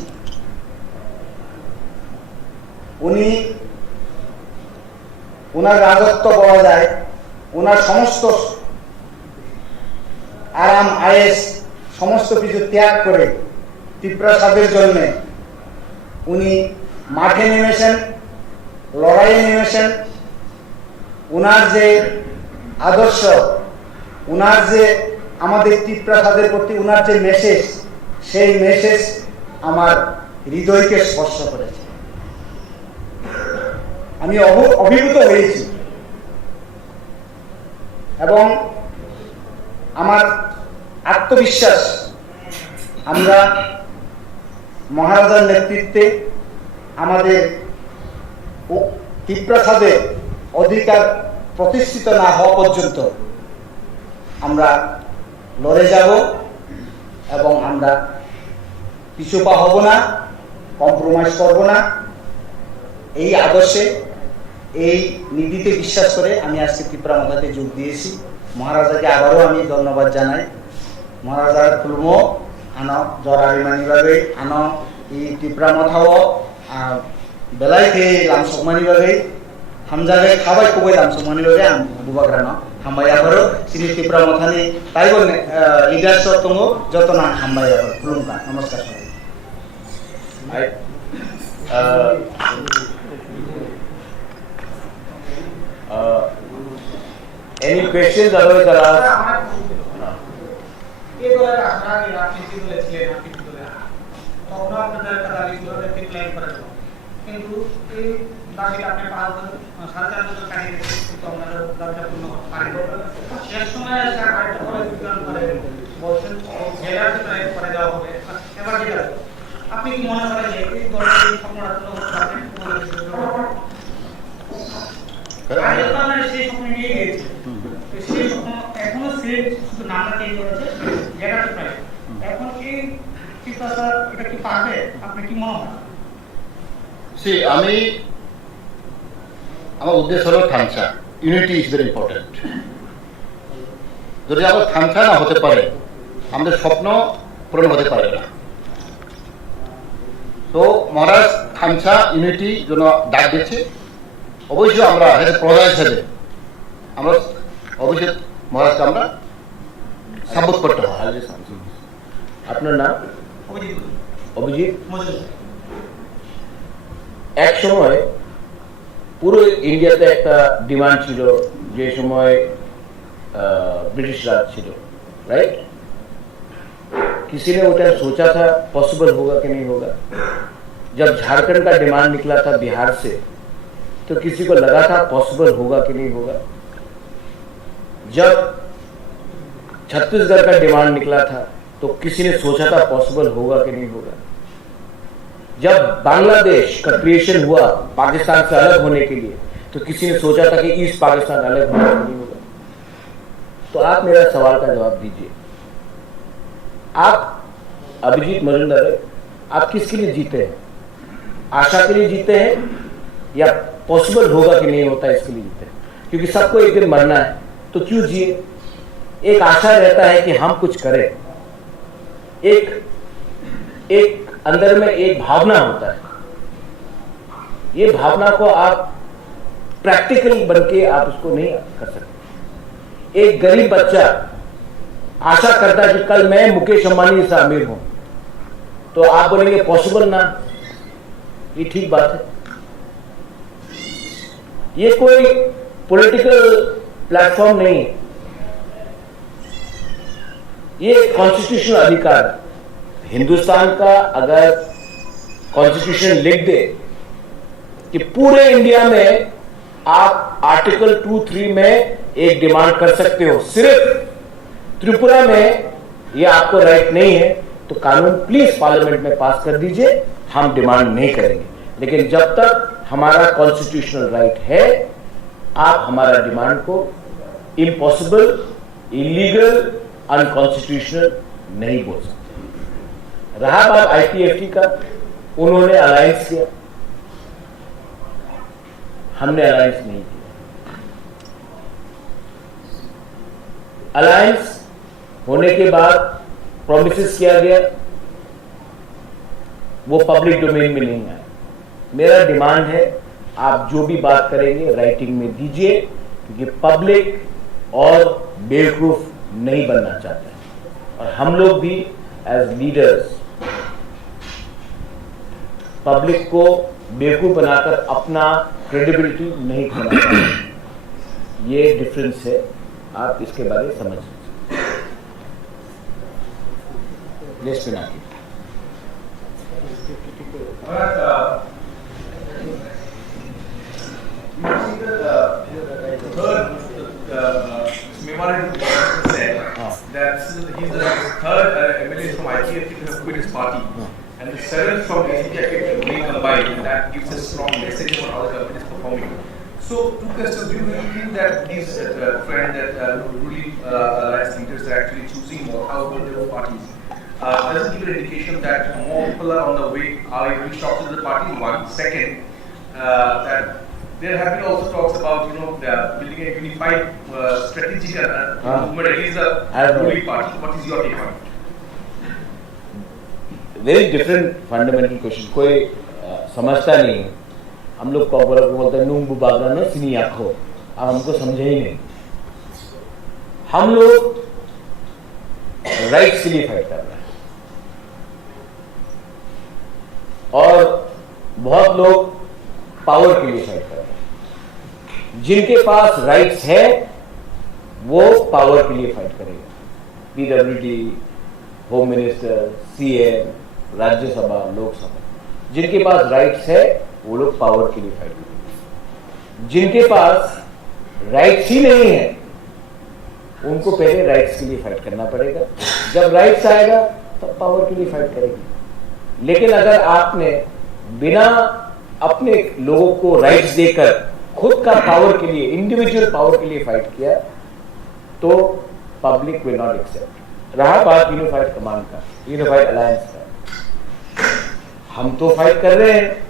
উনি ওনার রাজত্ব বলা যায়, ওনার সমস্ত আরাম আয়েস সমস্ত কিছু ত্যাগ করে টিপ্রাসাদের জন্য উনি মাঠে নেমেছেন, লড়াইয়ে নেমেছেন। ওনার যে আদর্শ, ওনার যে আমাদের টিপ্রাসাদের প্রতি ওনার যে মেসেজ, সেই মেসেজ আমার হৃদয়কে স্পর্শ করেছে। আমি অভিভূত হয়েছি এবং আমার আত্মবিশ্বাস আমরা মহারাজার নেতৃত্বে আমাদের টিপ্রাসাদে অধিকার প্রতিষ্ঠিত না হওয়া পর্যন্ত আমরা লড়ে যাব এবং আমরা পিছুপা হব না, কম্প্রোমাইজ করব না। এই আদর্শে, এই নীতিতে বিশ্বাস করে আমি আজকে ত্রিপুরা মথাতে যোগ দিয়েছি। মহারাজাকে আবারও আমি ধন্যবাদ জানাই। মহারাজার খুলমো আনো জরারি মানিবাগে আনো এই ত্রিপুরা মথাও বেলাইকে লামসক মানিবাগে হামজাগে খাবাই খুবই লামসক মানিবাগে আম বুবাগ্রানো হামবাই আবারও সিনি ত্রিপুরা মথানি তাই বলে লিডারশিপ দङ যত না হামবাই আবার খুলুমকা। নমস্কার সবাই। Any questions? Otherwise, I'll ask. আপনি কি মনে করেন যে এই দলের এই স্বপ্নটা সেই স্বপ্ন নিয়ে গিয়েছে, সেই স্বপ্ন এখনো সেই শুধু নামটা চেঞ্জ করেছে, জায়গাটা প্রায় এখন এই টিপ্রাসা এটা কি পারবে? আপনি কি মনে হয়? আমার উদ্দেশ্য হলো থামসা, ইউনিটি ইজ ভেরি ইম্পর্টেন্ট। যদি আবার থামসা না হতে পারে, আমাদের স্বপ্ন পূরণ হতে পারে না। তো মহারাজ থামসা ইউনিটি জন্য ডাক দিচ্ছে। অবশ্যই আমরা প্রজা হিসেবে আমরা অবশ্যই মহারাজকে আমরা সাপোর্ট করতে হবে। আপনার নাম? অভিজিৎ। মজুর। এক সময় পুরো ইন্ডিয়াতে একটা ডিমান্ড ছিল যে সময় ब्रिटिश राज ছিল, राइट? किसी ने वो टाइम सोचा था पॉसिबल होगा कि नहीं होगा? जब झारखंड का डिमांड निकला था बिहार से, तो किसी को लगा था पॉसिबल होगा कि नहीं होगा? जब छत्तीसगढ़ का डिमांड निकला था, तो किसी ने सोचा था पॉसिबल होगा कि नहीं होगा? जब बांग्लादेश का क्रिएशन हुआ पाकिस्तान से अलग होने के लिए, तो किसी ने सोचा था कि ईस्ट पाकिस्तान अलग होगा कि नहीं होगा? तो आप मेरा सवाल का जवाब दीजिए। आप अभिजीत मजुमदार, आप किसके लिए जीते हैं? आशा के लिए जीते हैं या पॉसिबल होगा कि नहीं होता इसके लिए जीते हैं? क्योंकि सबको एक दिन मरना है, तो क्यों जिए? एक आशा रहता है कि हम कुछ करें, एक अंदर में एक भावना होता है। ये भावना को आप प्रैक्टिकल बनके आप उसको नहीं कर सकते। एक गरीब बच्चा आशा करता है कि कल मैं मुकेश अंबानी से अमीर हूं, तो आप बोलेंगे पॉसिबल ना? ये ठीक बात है? ये कोई पॉलिटिकल प्लेटफॉर्म नहीं है, ये कॉन्स्टिट्यूशनल अधिकार है। हिंदुस्तान का अगर कॉन्स्टिट्यूशन लिख दे कि पूरे इंडिया में आप आर्टिकल 2(3) में एक डिमांड कर सकते हो, सिर्फ त्रिपुरा में ये आपको राइट नहीं है, तो कानून प्लीज पार्लियामेंट में पास कर दीजिए, हम डिमांड नहीं करेंगे। लेकिन जब तक हमारा कॉन्स्टिट्यूशनल राइट है, आप हमारा डिमांड को इम्पॉसिबल, इलीगल, अनकॉन्स्टिट्यूशनल नहीं बोल सकते। रहा बात IPFT का, उन्होंने अलायंस किया, हमने अलायंस नहीं किया। अलायंस होने के बाद प्रॉमिसेस किया गया, वो पब्लिक डोमेन में नहीं आया। मेरा डिमांड है आप जो भी बात करेंगे राइटिंग में दीजिए, क्योंकि पब्लिक और बेवकूफ नहीं बनना चाहते, और हम लोग भी एज लीडर्स पब्लिक को बेवकूफ बनाकर अपना क्रेडिबिलिटी नहीं खोना चाहते। ये डिफरेंस है, आप इसके बारे में समझ लीजिए। Yes, Pinaki. Mevar said that he's the third MLA from IPFT to have quit his party, and the seventh from ACP being combined, and that gives a strong message about how the government is performing. So, two questions: do you really think that these friends, that ruling alliance leaders, are actually choosing Motha over their parties? Does it give an indication that more people are on the way, are restructuring the party? One. Second, that there have been also talks about building a unified strategic movement against the ruling party. What is your take on it? Very different fundamental question. कोई समझता नहीं है। हम लोग कॉपरा को बोलते हैं नूंबू बागरा ना सिनी आँखों, आप हमको समझे ही नहीं। हम लोग राइट्स के लिए फाइट कर रहे हैं, और बहुत लोग पावर के लिए फाइट कर रहे हैं। जिनके पास राइट्स है वो पावर के लिए फाइट करेगा। PWD, home minister, CM, Rajya Sabha, Lok Sabha, जिनके पास राइट्स है वो लोग पावर के लिए फाइट करेंगे। जिनके पास राइट्स ही नहीं है उनको पहले राइट्स के लिए फाइट करना पड़ेगा। जब राइट्स आएगा तब पावर के लिए फाइट करेंगे। लेकिन अगर आपने बिना अपने लोगों को राइट्स देकर खुद का पावर के लिए, इंडिविजुअल पावर के लिए फाइट किया, तो पब्लिक विल नॉट एक्सेप्ट। रहा बात यूनिफाइड कमांड का, यूनिफाइड अलायंस का, हम तो फाइट कर रहे हैं।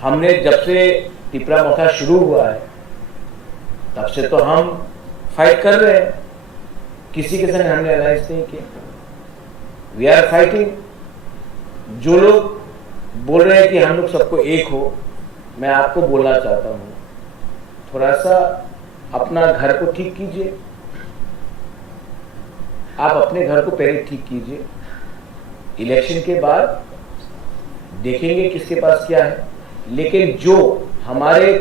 हमने जब से टिपरा मोथा शुरू हुआ है तब से तो हम फाइट कर रहे हैं, किसी के संग हमने अलायंस नहीं किया। We are fighting. जो लोग बोल रहे हैं कि हम लोग सबको एक हो, मैं आपको बोलना चाहता हूं, थोड़ा सा अपना घर को ठीक कीजिए। आप अपने घर को पहले ठीक कीजिए, इलेक्शन के बाद देखेंगे किसके पास क्या है। लेकिन जो हमारे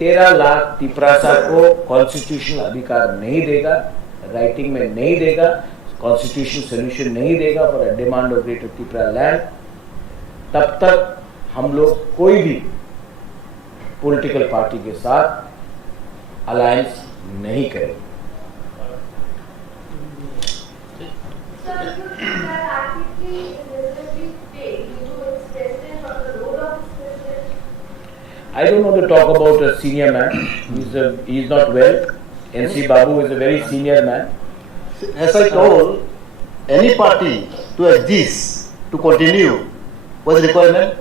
13 लाख तिपरासा को कॉन्स्टिट्यूशनल अधिकार नहीं देगा, राइटिंग में नहीं देगा, कॉन्स्टिट्यूशनल सोल्यूशन नहीं देगा for a demand of greater Tipra land, तब तक हम लोग कोई भी पॉलिटिकल पार्टी के साथ अलायंस नहीं करेंगे। I don't want to talk about a senior man. He's not well. NC Babu is a very senior man. As I told, any party to exist, to continue, was a requirement.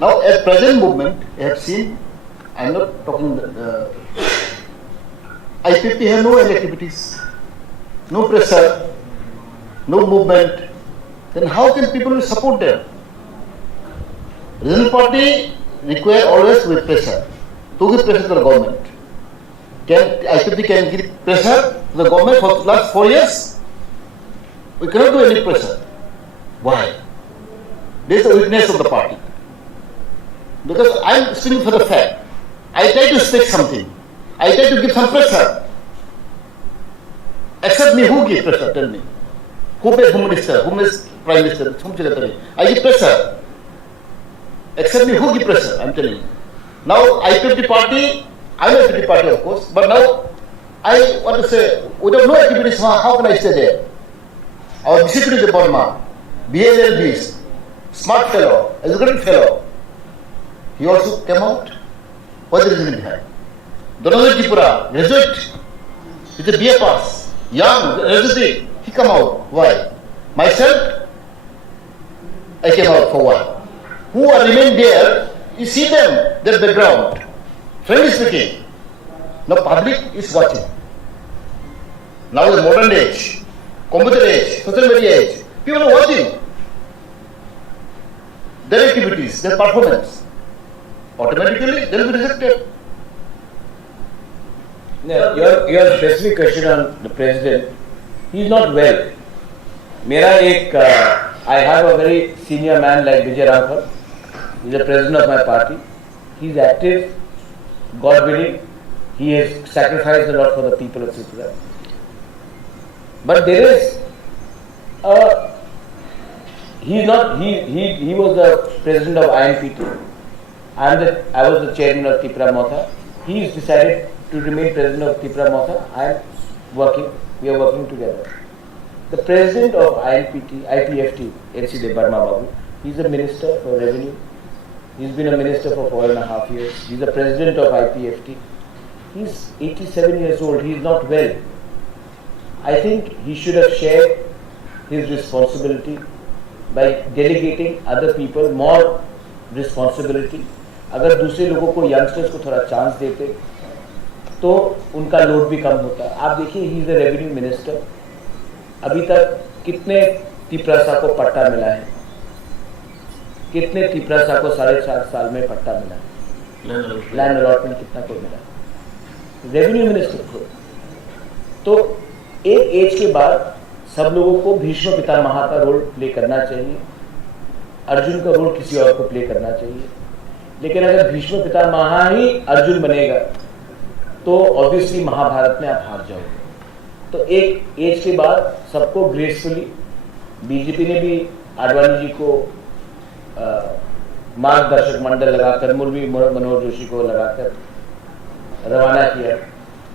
Now, at present movement, I have seen, I am not talking, IPP have no activities, no pressure, no movement. Then how can people support them? Regional party require always with pressure. To give pressure to the government. Can IPP can give pressure to the government for the last 4 years? We cannot do any pressure. Why? This is the weakness of the party. Because I am speaking for the fact. I try to speak something. I try to give some pressure. Except me, who gives pressure? Tell me. Who makes Home Minister? Who makes Prime Minister? Home Secretary? I give pressure. Except me, who gives pressure? I am telling you. Now, IPP party, I am IPP party of course, but now I want to say, without no activities, how can I stay there? Our secretary is Burma, BLLB, smart fellow, educated fellow. He also came out. What is the reason behind? Donald Tipra, graduate, with a BA pass, young, energetic, he come out. Why? Myself, I came out for what? Who are remain there, you see them, their background. Frankly speaking, now public is watching. Now the modern age, computer age, social media age, people are watching their activities, their performance. Automatically, they will be rejected. Your specific question on the president, he is not well. I have a very senior man like Vijay Ramphal. He is the president of my party. He is active, God willing. He has sacrificed a lot for the people of Tipra. But there is he was the president of INPT. I was the chairman of Tipra Motha. He has decided to remain president of Tipra Motha. We are working together. The president of IPFT, NC Burma Babu, he is a minister for revenue. He's been a minister for 4.5 years. He's the president of IPFT. He's 87 years old. He is not well. I think he should have shared his responsibility by delegating other people more responsibility. अगर दूसरे लोगों को youngsters को थोड़ा chance देते तो उनका load भी कम होता। आप देखिए, he is the revenue minister. अभी तक कितने तिपरासा को पट्टा मिला है? कितने तिपरासा को 4.5 साल में पट्टा मिला है? लैंड अलॉटमेंट कितना को मिला? रेवेन्यू मिनिस्टर को। तो एक एज के बाद सब लोगों को भीष्म पितामह का रोल प्ले करना चाहिए, अर्जुन का रोल किसी और को प्ले करना चाहिए। लेकिन अगर भीष्म पितामह ही अर्जुन बनेगा तो ऑब्वियसली महाभारत में आप हार जाओगे। तो एक एज के बाद सबको ग्रेसफुली, बीजेपी ने भी आडवाणी जी को मार्गदर्शक मंडल लगाकर, मुरली मनोहर जोशी को लगाकर रवाना किया।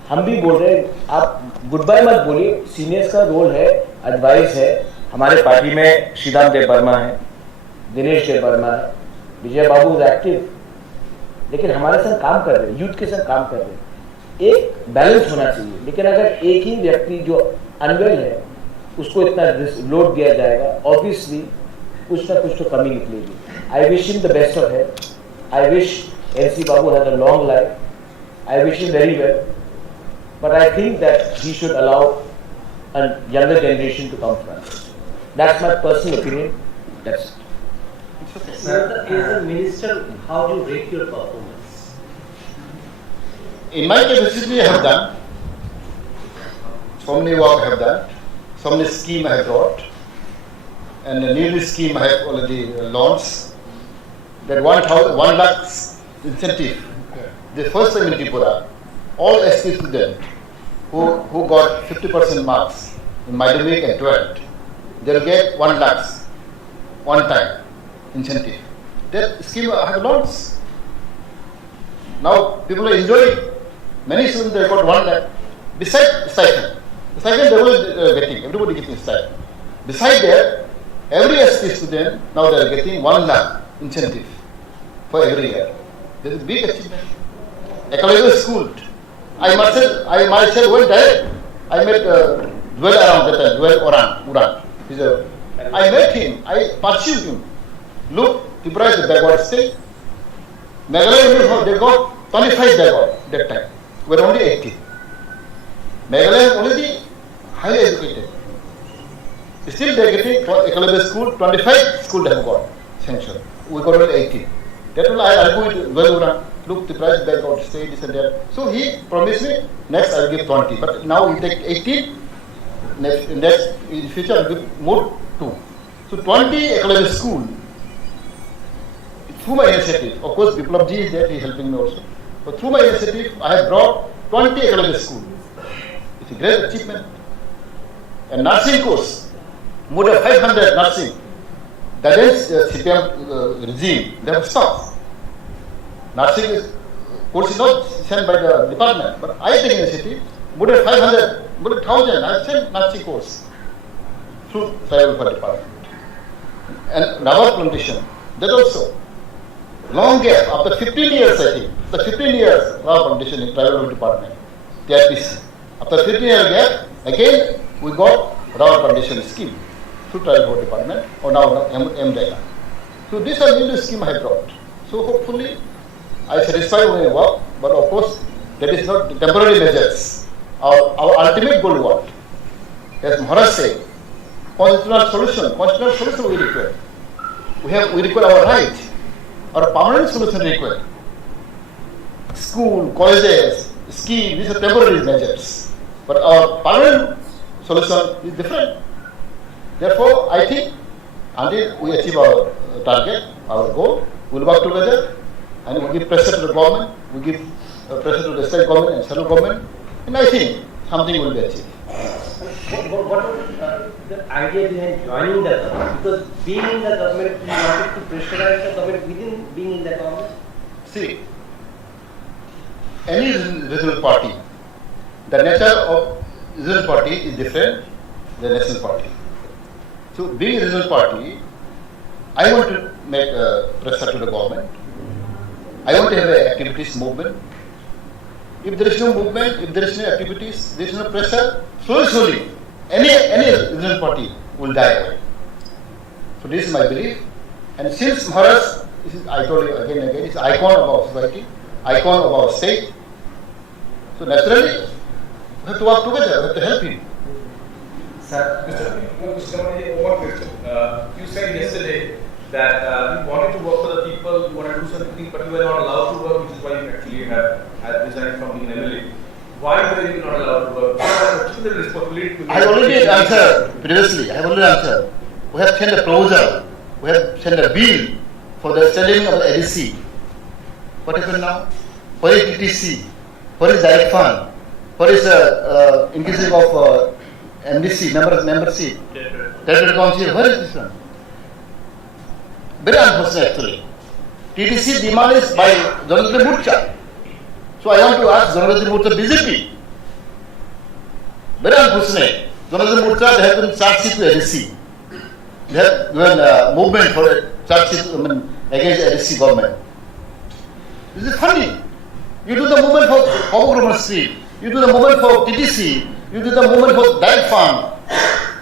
हम भी बोल रहे हैं, आप गुड बाय मत बोलिए। सीनियर्स का रोल है, एडवाइस है। हमारे पार्टी में श्रीराम देव वर्मा है, दिनेश देव वर्मा है, विजय बाबू इज एक्टिव, लेकिन हमारे संग काम कर रहे हैं, यूथ के संग काम कर रहे हैं। एक बैलेंस होना चाहिए। लेकिन अगर एक ही व्यक्ति जो अनवेल है उसको इतना लोड दिया जाएगा, ऑब्वियसली कुछ ना कुछ तो कमी निकलेगी। I wish him the best of health. I wish NC Babu has a long life. I wish him very well. But I think that he should allow a younger generation to come first. That's my personal opinion. That's it. Sir, as a minister, how do you rate your performance? In my capacity, I have done. So many work I have done. So many scheme I have brought. and the new scheme I have already launched. That 1 lakh incentive. The first time in Tripura, all ST students who got 50% marks in madhyamik and 12th, they'll get 1 lakh one time incentive. That scheme I have launched. Now people are enjoying. Many students they got 1 lakh. Besides stipend, the stipend they were getting. Everybody getting stipend. Besides that, every ST student now they are getting 1 lakh incentive for every year. This is a big achievement. Ecological school. I myself went there. I met Dwell around that time, Dwell Uran. I met him. I pursued him. Look, Tipra is the backward state. Meghalaya, they got 25 backward that time. We were only 80. Meghalaya already highly educated. Still they are getting for ecological school, 25 school they have got sanctioned. We got only 80. That will I argue with Dwell Uran. Look, the price back out, stay this and that. So he promised me, next I will give 20. But now he take 18, next in future I will give more 2. So 20 ecological school, through my initiative, of course Biplabji is there, he is helping me also. But through my initiative, I have brought 20 ecological school. It's a great achievement. And nursing course, more than 500 nursing. That is CPM regime, they have stopped. Nursing course is not sent by the department, but I take initiative, more than 500, more than 1,000, I sent nursing course through tribal welfare department. And rubber plantation, that also. Long gap, after 15 years I think, after 15 years rubber plantation in tribal welfare department, TRPC. After 15 year gap, again we got rubber plantation scheme through tribal welfare department, or now MDA. So these are new scheme I have brought. So hopefully, I satisfy my work, but of course, that is not temporary measures. Our ultimate goal what? As Maharaj said, constitutional solution we require. We require our right. Our permanent solution required. School, colleges, scheme, these are temporary measures. But our permanent solution is different. Therefore, I think until we achieve our target, our goal, we will work together. And we give pressure to the government, we give pressure to the state government and central government, and I think something will be achieved. What was the idea behind joining the government? Because being in the government, you wanted to pressurize the government within being in the government? See, any regional party, the nature of regional party is different than national party. So, being a regional party, I want to make pressure to the government. I want to have an activities movement. If there is no movement, if there is no activities, there is no pressure, slowly, any regional party will die away. So this is my belief. And since Maharaj, I told you again and again, is icon of our society, icon of our state. So naturally, we have to work together, we have to help him. Sir, Mr. Jamatia, one question. You said yesterday that you wanted to work for the people, you wanted to do something, but you were not allowed to work, which is why you actually had resigned from being an MLA. Why were you not allowed to work? What was the responsibility to I already answered previously. I have already answered. We have sent a proposal. We have sent a bill for the selling of the ADC. What happened now? Where is TTC? Where is direct fund? Where is increasing of MDC, membership? Territorial Council, where is this one? Very unfortunate actually. TTC demand is by Jamatia Murcha. So I want to ask Jamatia Murcha BJP. Very unfortunate. Jamatia Murcha, they have been charged to ADC. They have given a movement for charge against ADC government. This is funny. You do the movement for Pogrom Street, you do the movement for TTC, you do the movement for direct fund,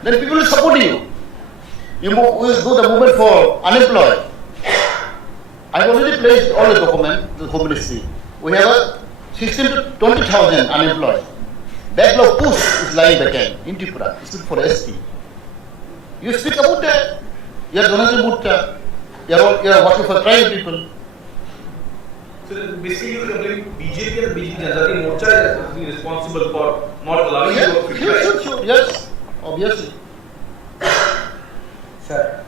then people will support you. You will do the movement for unemployed. I have already placed all the documents to the Home Ministry. We have a 16 to 20,000 unemployed. Backlog push is lying vacant in Tipra. It's good for ST. You speak about that. You are Jamatia Murcha. You are working for tribal people. So basically, you are BJP and BJP Jamatia Murcha is responsible for not allowing you to work. Sure. Yes, obviously. Sir,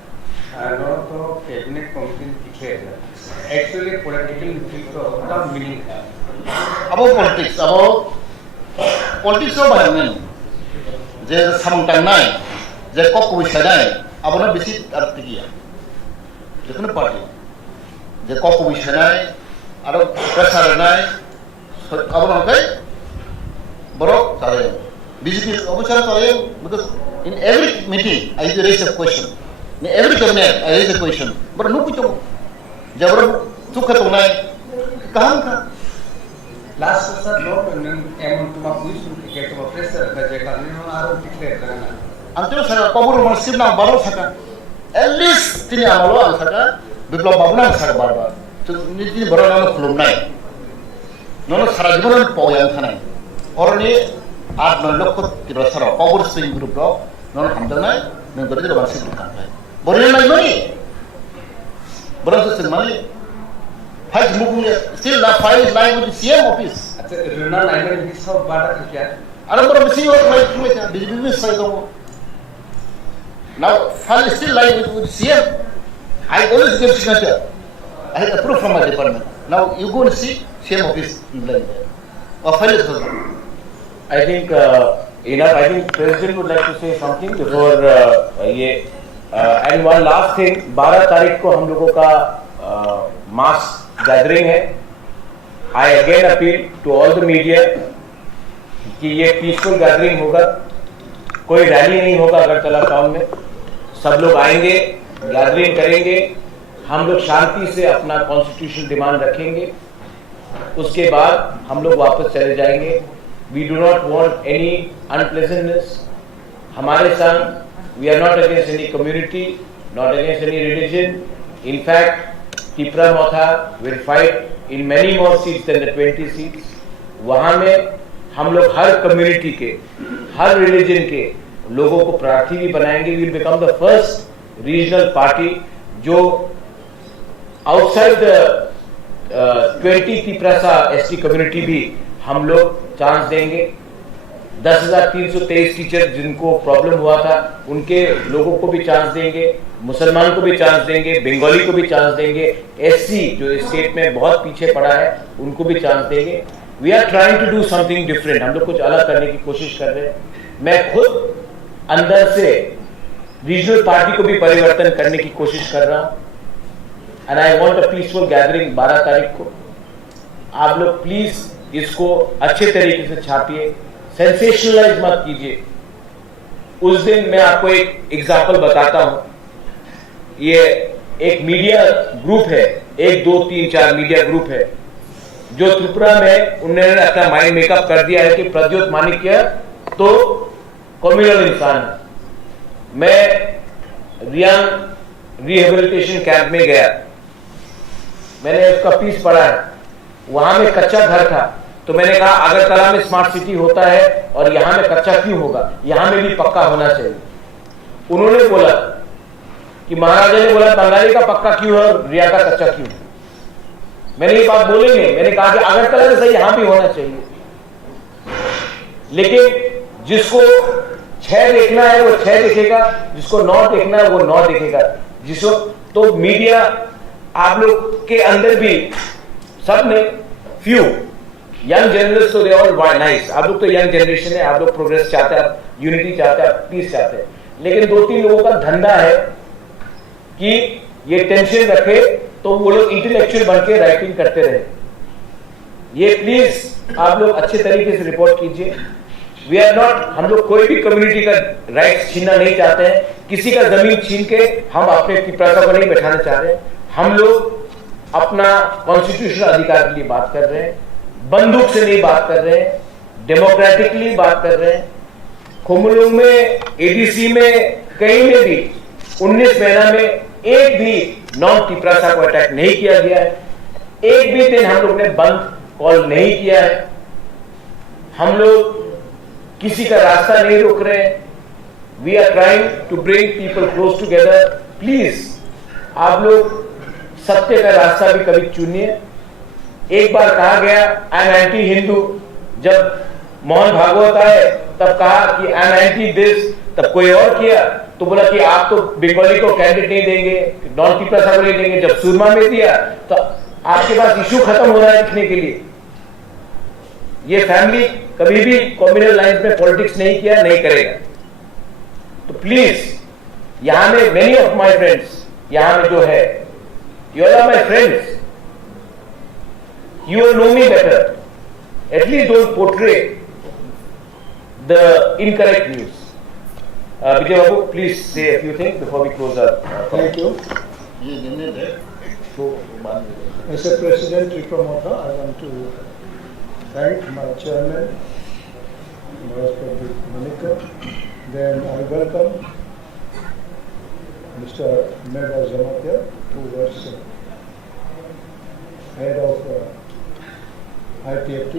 no तो cabinet committee दिखे है. Actually political people का meaning है. About politics of Bahrain. J samtangnaय, J kokubishanay, abona bisi artigia. Jekunu party. J kokubishanay, aro prasarnay, abona kai, boro sare. BJP obachara sare because in every meeting I raise a question. In every cabinet I raise a question. But no pucho. Jabro sukha to nahi. Kahan ka? Last sir no एमन तुम police के तो pressure का जे करने हो आरो declare करना. Antara saya kabur masih na baru saka. At least tini amalo al saka. Biplop babuna saka barbar. So ni baru nama belum naik. Nono sarah jibanan pau yang sana. Orang ni 8-9 লক্ষ Tiprasa kabur swing group ro. Nono hamdan naik. Nengkau itu masih bukan. Boleh naik mana? Berapa sen mana? File moving still the file is lying with the CM office. अच्छा रुना liner की सब बात है क्या? Ada berapa mesti orang file cuma itu di business saya tahu. Now file is still lying with CM. I always give signature. I have approved from my department. Now you go and see CM office in lying there. Or file is there. I think enough. I think President would like to say something before ये and one last thing. 12 तारीख को हम लोगों का mass gathering है. I again appeal to all the media कि ये peaceful gathering होगा. कोई रैली नहीं होगा अगरतला टाउन में. सब लोग आएंगे, गैदरिंग करेंगे. हम लोग शांति से अपना कॉन्स्टिट्यूशनल डिमांड रखेंगे. उसके बाद हम लोग वापस चले जाएंगे. We do not want any unpleasantness. हमारे संग we are not against any community, not against any religion. In fact, Tipra Motha will fight in many more seats than the 20 seats. वहाँ में हम लोग हर community के, हर religion के लोगों को प्रार्थी भी बनाएंगे. We will become the first regional party जो outside the 20 Tiprasa ST community भी हम लोग चांस देंगे. 10,323 टीचर जिनको प्रॉब्लम हुआ था उनके लोगों को भी चांस देंगे. मुसलमान को भी चांस देंगे. बंगाली को भी चांस देंगे. एससी जो स्टेट में बहुत पीछे पड़ा है उनको भी चांस देंगे. We are trying to do something different. हम लोग कुछ अलग करने की कोशिश कर रहे हैं. मैं खुद अंदर से रीजनल पार्टी को भी परिवर्तन करने की कोशिश कर रहा हूँ. And I want a peaceful gathering 12 तारीख को. आप लोग प्लीज इसको अच्छे तरीके से छापिए. सेंसेशनलाइज मत कीजिए. उस दिन मैं आपको एक एग्जाम्पल बताता हूं. ये एक मीडिया ग्रुप है, 1 2 3 4 मीडिया ग्रुप है जो त्रिपुरा में उन्होंने अपना माइंड मेकअप कर दिया है कि प्रद्योत माणिक्य तो कम्युनल इंसान है. मैं रियांग रिहेबिलिटेशन कैंप में गया. मैंने उसका पीस पढ़ा है. वहां में कच्चा घर था तो मैंने कहा अगरतला में स्मार्ट सिटी होता है और यहां में कच्चा क्यों होगा, यहां में भी पक्का होना चाहिए. उन्होंने बोला कि महाराजा ने बोला बंगाली का पक्का क्यों है और रिया का कच्चा क्यों है. मैंने ये बात बोली नहीं. मैंने कहा कि अगरतला में सही यहां भी होना चाहिए. लेकिन जिसको 6 देखना है वो 6 देखेगा, जिसको 9 देखना है वो 9 देखेगा. जिसको तो मीडिया आप लोग के अंदर भी सब ने फ्यू यंग जर्नलिस्ट तो दे ऑल नाइस. आप लोग तो यंग जनरेशन है. आप लोग प्रोग्रेस चाहते हैं, आप यूनिटी चाहते हैं, आप पीस चाहते हैं. लेकिन 2-3 लोगों का धंधा है कि ये टेंशन रखे तो वो लोग इंटेलेक्चुअल बन के राइटिंग करते रहे. ये प्लीज आप लोग अच्छे तरीके से रिपोर्ट कीजिए. वी आर नॉट, हम लोग कोई भी कम्युनिटी का राइट छीनना नहीं चाहते हैं. किसी का जमीन छीन के हम अपने तिप्रासा को नहीं बैठाना चाह रहे. हम लोग अपना कॉन्स्टिट्यूशनल अधिकार के लिए बात कर रहे हैं. बंदूक से नहीं बात कर रहे हैं, डेमोक्रेटिकली बात कर रहे हैं. खुमलुंग में, एडीसी में, कहीं में भी 19 महीना में एक भी नॉन तिप्रासा को अटैक नहीं किया गया है. एक भी दिन हम लोग ने बंद कॉल नहीं किया है. हम लोग किसी का रास्ता नहीं रोक रहे हैं. We are trying to bring people close together. Please आप लोग सत्य का रास्ता भी कभी चुनिए. एक बार कहा गया आई एम एंटी हिंदू. जब मोहन भागवत आए तब कहा कि आई एम एंटी दिस, तब कोई और किया तो बोला कि आप तो बंगाली को कैंडिडेट नहीं देंगे, नॉन टिप्रासा को नहीं देंगे। जब सुरमा में दिया तो आपके पास इशू खत्म हो रहा है लिखने के लिए। ये फैमिली कभी भी कम्युनल लाइन में पॉलिटिक्स नहीं किया, नहीं करेगा। तो प्लीज यहां में मेनी ऑफ माय फ्रेंड्स यहां में जो है, you are my friends, you know me better. At least don't portray the incorrect news. Vijay Babu, please say a few things before we close our. Thank you. ये निर्णय है तो बाद में As a president, Rikha Motha, I want to thank my chairman, Mr. Monica. Then I welcome Mr. Mevar Jamatia, who was head of ITFT,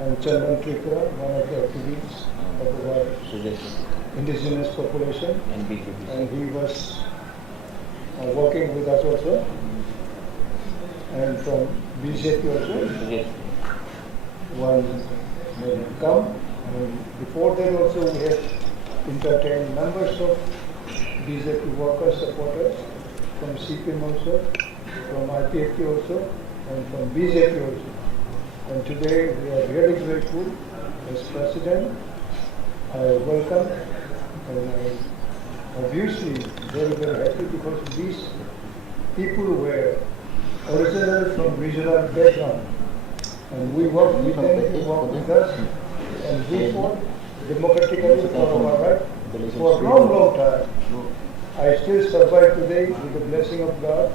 and Chandran Tipra, one of the activists of our indigenous population, and he was working with us also, and from BJP also, one may come, and before that also we have entertained numbers of BJP workers, supporters, from CPM also, from IPFT also, and from BJP also. And today we are really grateful as President. I welcome, and I obviously very, very happy because these people were originally from regional background, and we work with them, they work with us, and we fought democratically for our right for a long, long time. I still survive today with the blessing of God,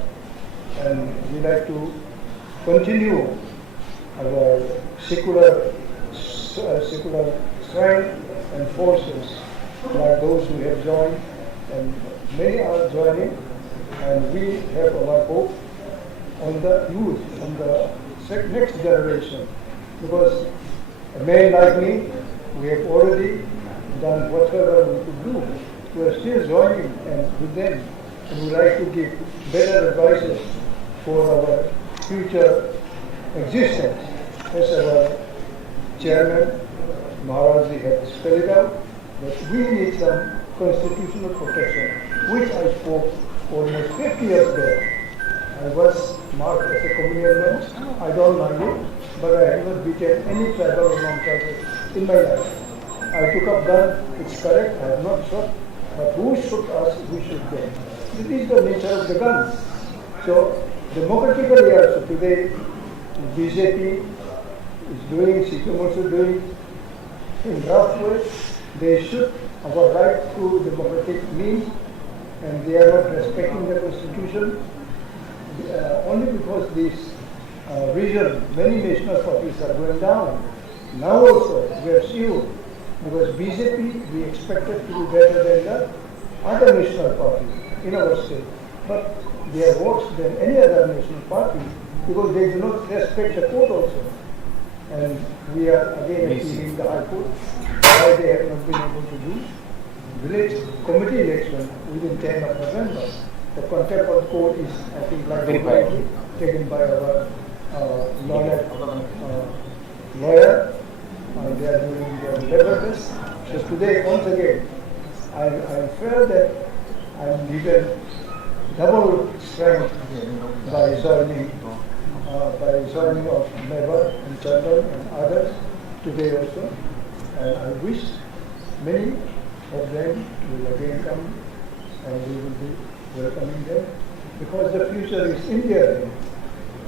and we like to continue our secular strength and forces like those who have joined, and many are joining, and we have our hope on the youth, on the next generation, because a man like me, we have already done whatever we could do. We are still joining and with them, and we like to give better advices for our future existence. As our chairman Maharaji had spelled it out, that we need some constitutional protection, which I spoke almost 50 years back. I was marked as a communal man. I don't mind it, but I have not beaten any tribal or non-tribal in my life. I took up gun, it's correct, I have not shot, but who shoot us, we shoot them. This is the nature of the gun. So, democratically also today, BJP is doing, CPM also doing, in rough way, they shoot our right through democratic means, and they are not respecting the constitution, only because this region, many national parties are going down. Now also, we are sure, because BJP, we expected to be better than the other national parties in our state, but they are worse than any other national party, because they do not respect the court also. And we are again appealing the High Court, why they have not been able to do village committee election within 10 of November. The contempt of court is, I think, like taken by our lawyer. They are doing their level best. So today, once again, I feel that I am given double strength by joining of Mevar and Chandran and others today also. And I wish many of them will again come, and we will be welcoming them, because the future is in their hands.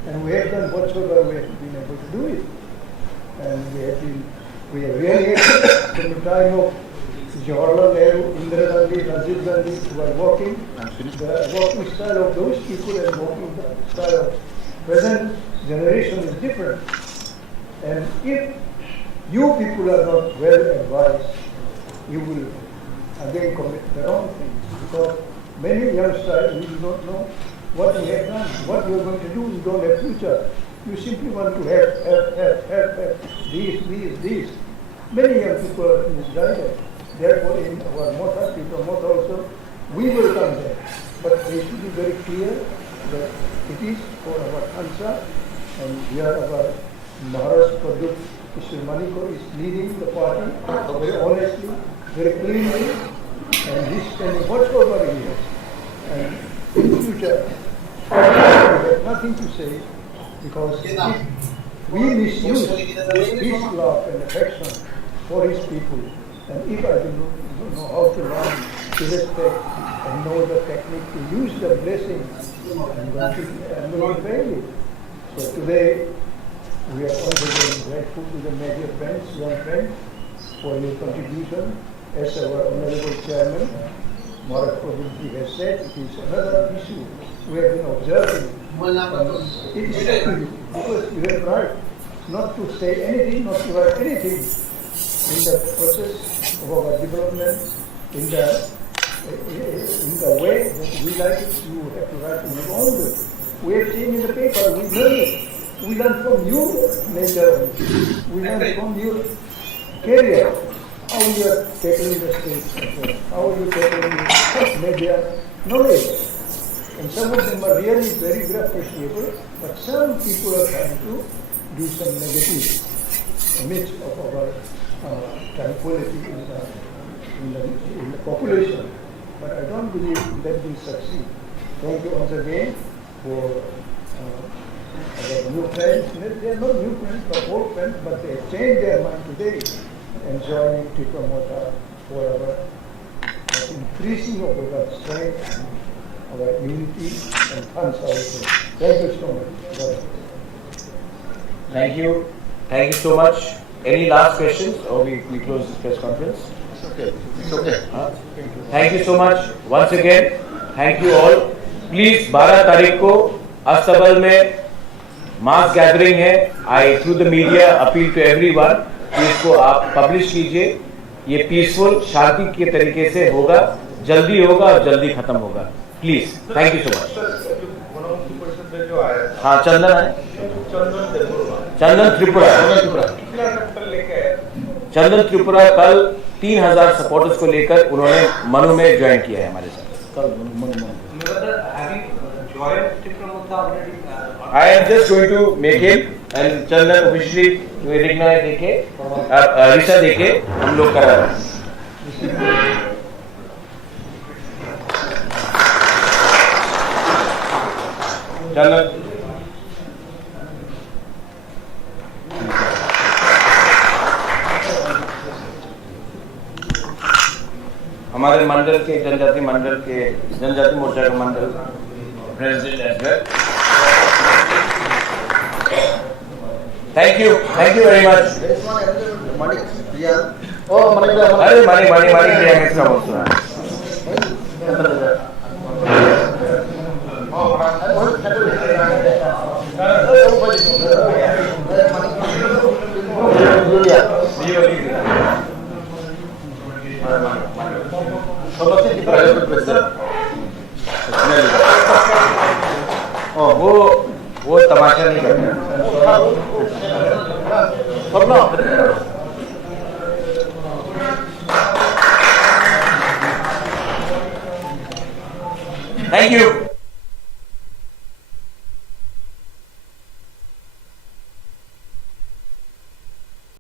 And we have done whatsoever we have been able to do it. And we have really from the time of Jawaharlal Nehru, Indira Gandhi, Rajiv Gandhi, who are working, the working style of those people and working style of present generation is different. And if you people are not well advised, you will again commit the wrong things. Because many youngsters, you do not know what you have done, what you are going to do, you don't have future. You simply want to have these. Many young people are misguided. Therefore, in our Motha, Motha also, we will come there. But they should be very clear that it is for our Hansa, and here our Maharaj Praduk Mr. Maniko is leading the party very honestly, very cleanly, he's spending whatsoever he has. And in future, we have nothing to say, because if we misuse his love and affection for his people, and if I don't know how to learn to respect and know the technique to use the blessing, I'm going to fail it. So today, we are also very grateful to the major friends, young friends, for your contribution. As our Honorable Chairman, Motha has said, it is another issue we have been observing. It is because we have tried not to say anything, not to write anything in the process of our development, in the way that we like it. You have to write in your own way. We have seen in the paper, we learn it. We learn from you later. We learn from your career. How you are tackling the state, how you tackling the media knowledge. And some of them are really very appreciable, but some people are trying to do some negative image of our tranquility in the population. But I don't believe that will succeed. Thank you once again for our new friends. They are not new friends, but old friends, but they have changed their mind today and joining Tipra Motha for our increasing of our strength, our unity and funds also. Thank you so much. Thank you. Thank you so much. Any last questions or we close this press conference? It's okay. It's okay. Thank you so much. Once again, thank you all. Please 12 तारीख को अस्तबल में मास gathering है. I through the media appeal to everyone कि इसको आप publish कीजिए. ये पीसफुल शांति के तरीके से होगा, जल्दी होगा और जल्दी खत्म होगा. Please. Thank you so much. हाँ चंदन है. चंदन त्रिपुरा. चंदन त्रिपुरा कल 3000 सपोर्टर्स को लेकर उन्होंने मनु में ज्वाइन किया है हमारे साथ. I am just going to make him and Chandan officially Rikha देके रिशा देके हम लोग करा रहे हैं. चंदन हमारे मंडल के जनजाति मोर्चा का mandal president as well. Thank you very much. अरे मानी प्रिया इसका बहुत सुना. वो तमाशा नहीं करते. Thank you.